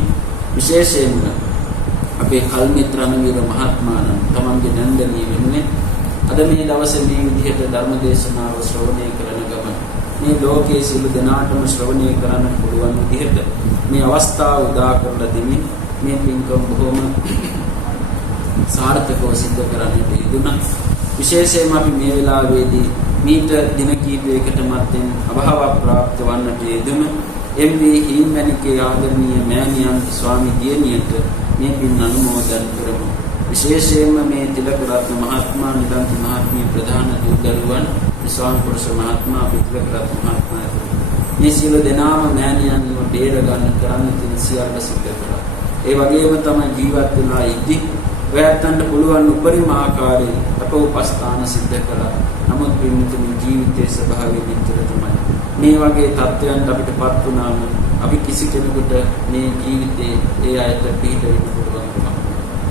විශේෂයෙන්ම අපේ කල්මිත්‍ර රණවීර මහත්මයාණන් තමන්ගේ නන්දනීය වෙන්නේ අද මේ දවසේ මේ විදිහට ධර්ම දේශනාව ශ්‍රවණය කරන ගමන් මේ ලෝකයේ සියලු දෙනාටම ශ්‍රවණය කරන්න පුළුවන් විදිහට මේ අවස්ථාව උදා කරලා දෙමින් මේ පින්කම් බොහොම සාර්ථකව සිදු කරන්නට යෙදුණා. විශේෂයෙන්ම අපි මේ වෙලාවේදී මීට දින කිහිපයකට මත්තෙන් අභාව ප්‍රාප්ත වන්නට යෙදුණු එම්.වී. හිමියන්ගේ ආදරණීය මෑණියන් ස්වාමී දියණියට මේ පින් අනුමෝදන් කරමු. විශේෂයෙන්ම මේ තිලක රත්න මහත්මයා නිරන්ති මහත්මිය ප්‍රධාන දූදරුවන් ස්වාමී පුරුෂ මහත්මයා තිලක රත්න මහත්මයා මේ සියලු දෙනාම මෑණියන්ව බේර ගන්න කරන්න තියෙන සියල්ල සිද්ධ කළා. ඒ වගේම තමයි ජීවත් වෙලා ඉද්දී ඔයයන්ට පුළුවන් උපරිම ආකාරයෙන් අපෝපස්ථාන සිද්ධ කළා. නමුත් පින්තුනි ජීවිතයේ ස්වභාවය විතර තමයි. මේ වගේ තත්ත්වයන්ට අපිටපත් වුණාම අපි කිසි කෙනෙකුට මේ ජීවිතේ ඒ අයට පිට වෙන්න පුළුවන් කමක්.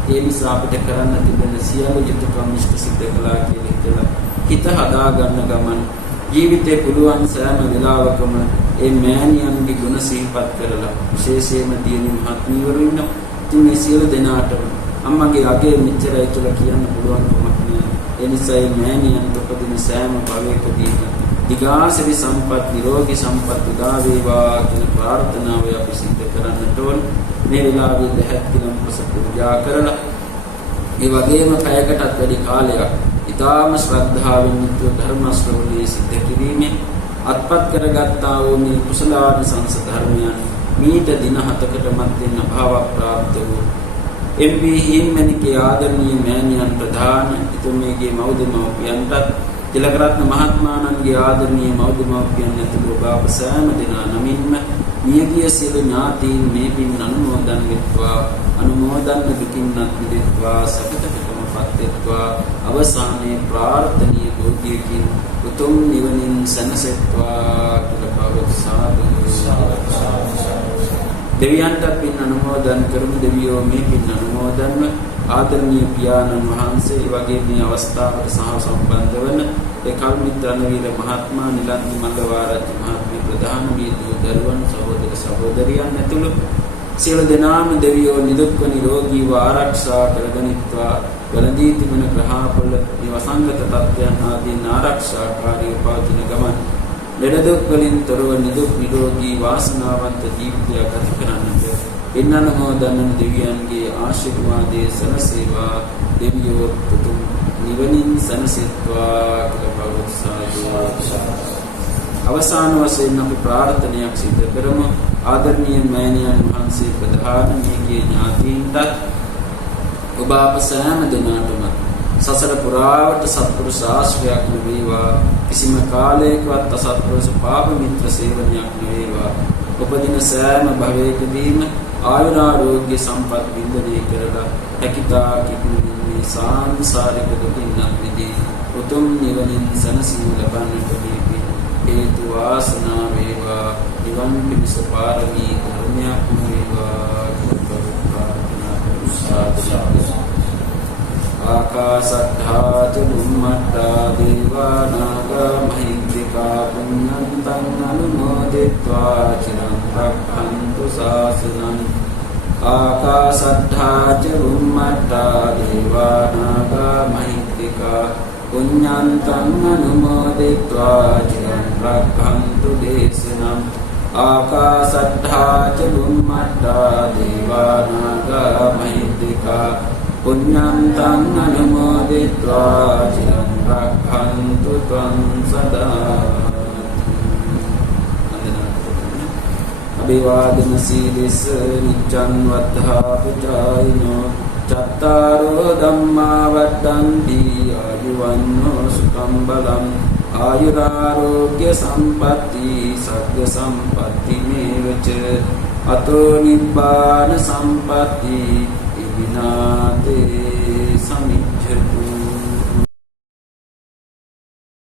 ඒ නිසා අපිට කරන්න තිබෙන සියලු යුතුයකම් ඉෂ්ට සිද්ධ කළා කියලා හිතලා හිත හදා ගන්න ගමන් ජීවිතේ පුළුවන් සෑම වෙලාවකම ඒ මෑණියන්ගේ ගුණ සිහිපත් කරලා විශේෂයෙන්ම දියණි මහත්මියවරු ඉන්න ඉතින් මේ සියලු දෙනාටම අම්මගේ අගේ මෙච්චරයි කියලා කියන්න පුළුවන් කමක් නෑ. ඒ නිසා මේ මෑණියන් උපදින සෑම භවයකදී දිගාසිරි සම්පත් නිරෝගී සම්පත් උදා වේවා කියන ප්‍රාර්ථනාව අපි සිද්ධ කරන්නට ඕන. මේ වෙලාවේ දහත් කිනම් ප්‍රස පූජා කරලා ඒ වගේම පැයකටත් වැඩි කාලයක් ඊටාම ශ්‍රද්ධාවෙන් යුතුව ධර්ම ශ්‍රවණය සිද්ධ කිරීමෙන් අත්පත් කරගත්තා වූ මේ කුසලාන සංස ධර්මයන් මීට දින 7කට මැදින් අභාව ප්‍රාප්ත වූ එම්.වී. හිමියන්ගේ ආදරණීය මෑණියන් ප්‍රධාන ඉතුමේගේ මව්දෙමව්පියන්ටත් තිලකරත්න මහත්මයාණන්ගේ ආදරණීය මව්දෙමව්පියන් ඇතුළු ඔබ අප සෑම දෙනා නමින්ම මියගිය සියලු ඥාතීන් මේ පින් අනුමෝදන් වෙත්වා අනුමෝදන් දුකින්වත් මිදෙත්වා සකටකමපත් වෙත්වා අවසානයේ ප්‍රාර්ථනීය බෝධියකින් උතුම් නිවනින් සැනසෙත්වා කියලා සාදු දෙවියන්ට පින් අනුමෝදන් කරමු. දෙවියෝ මේ පින් අනුමෝදන්ව ආදරණීය පියාණන් වහන්සේ වගේ මේ අවස්ථාවට සහ සම්බන්ධ වන ඒ කල්මිත්‍ර රණවීර මහත්මයා නිලන්ති මල්ලවාරච්චි මහත්මිය ප්‍රධාන මේ දරුවන් සහෝදර සහෝදරියන් ඇතුළු සියලු දෙනාම දෙවියෝ නිදුක්ව නිරෝගීව ආරක්ෂා කරගනිත්වා. වලදී තිබෙන ග්‍රහපොළ මේ වසංගත තත්ත්වයන් ආදී ආරක්ෂාකාරී පවතින ගමන් ලෙඩ දුක් වලින් තොරව නිදුක් නිරෝගී වාසනාවන්ත ජීවිතයක් ගත කරන්නට පින්නනමෝදන් දෙවියන්ගේ ආශිර්වාදයේ සනසේවා. දෙවියෝ පුතුන් නිවනින් සනසෙත්වා කියලා ප්‍රාර්ථනා. අවසාන වශයෙන් අපි ප්‍රාර්ථනාවක් සිදු කරමු. ආදරණීය මෑණියන් වහන්සේ ප්‍රධාන මේකේ ඥාතීන්ටත් ඔබ අප සෑම දෙනාටම සසර පුරාවට සත්පුරුෂ ආශ්‍රයයක් ලැබේවා. කිසිම කාලයකවත් අසත්පුරුෂ පාප මිත්‍ර සේවනයක් ලැබේවා. උපදින සෑම භවයකදීම ආයුරාෝග්‍ය සම්පත් විඳිනේ කරලා හැකිතා කිපුණේ සාංසාරික දුකින් මිදී උතුම් නිවනින් සැනසීම ලබන්නට දීපි හේතු වාසනා වේවා. නිවන් පිණිස පාරමී ධර්මයක් වේවා. ප්‍රාර්ථනා කරමු. ආකාශට්ඨා ච බුම්මට්ඨා දේවා නාග මහිද්దికා පුඤ්ඤන්තං අනුමෝදිत्वा චිරං රක්ඛන්තු ශාසනං. ආකාශට්ඨා ච බුම්මට්ඨා දේවා නාග මහිද්దికා පුඤ්ඤන්තං අනුමෝදිत्वा චිරං රක්ඛන්තු දේශනං. ආකාශට්ඨා ච බුම්මට්ඨා දේවා නාග මහිද්దికා පුඤ්ඤන්තං අනුමෝදිत्वा චිරං රක්ඛන්තු ත්වං සදා. අභිවාදන සීලස නිච්ඡං වද්ධා පුජායිනෝ චත්තාරෝ ධම්මා වඩ්ඩන්ති ආයුවන්නෝ සුඛං බලං ආයුරාෝග්‍ය සම්පatti සග්ග සම්පatti මේවච අතෝ නිබ්බාන සම්පatti විනාතේ සමිච්ඡතු.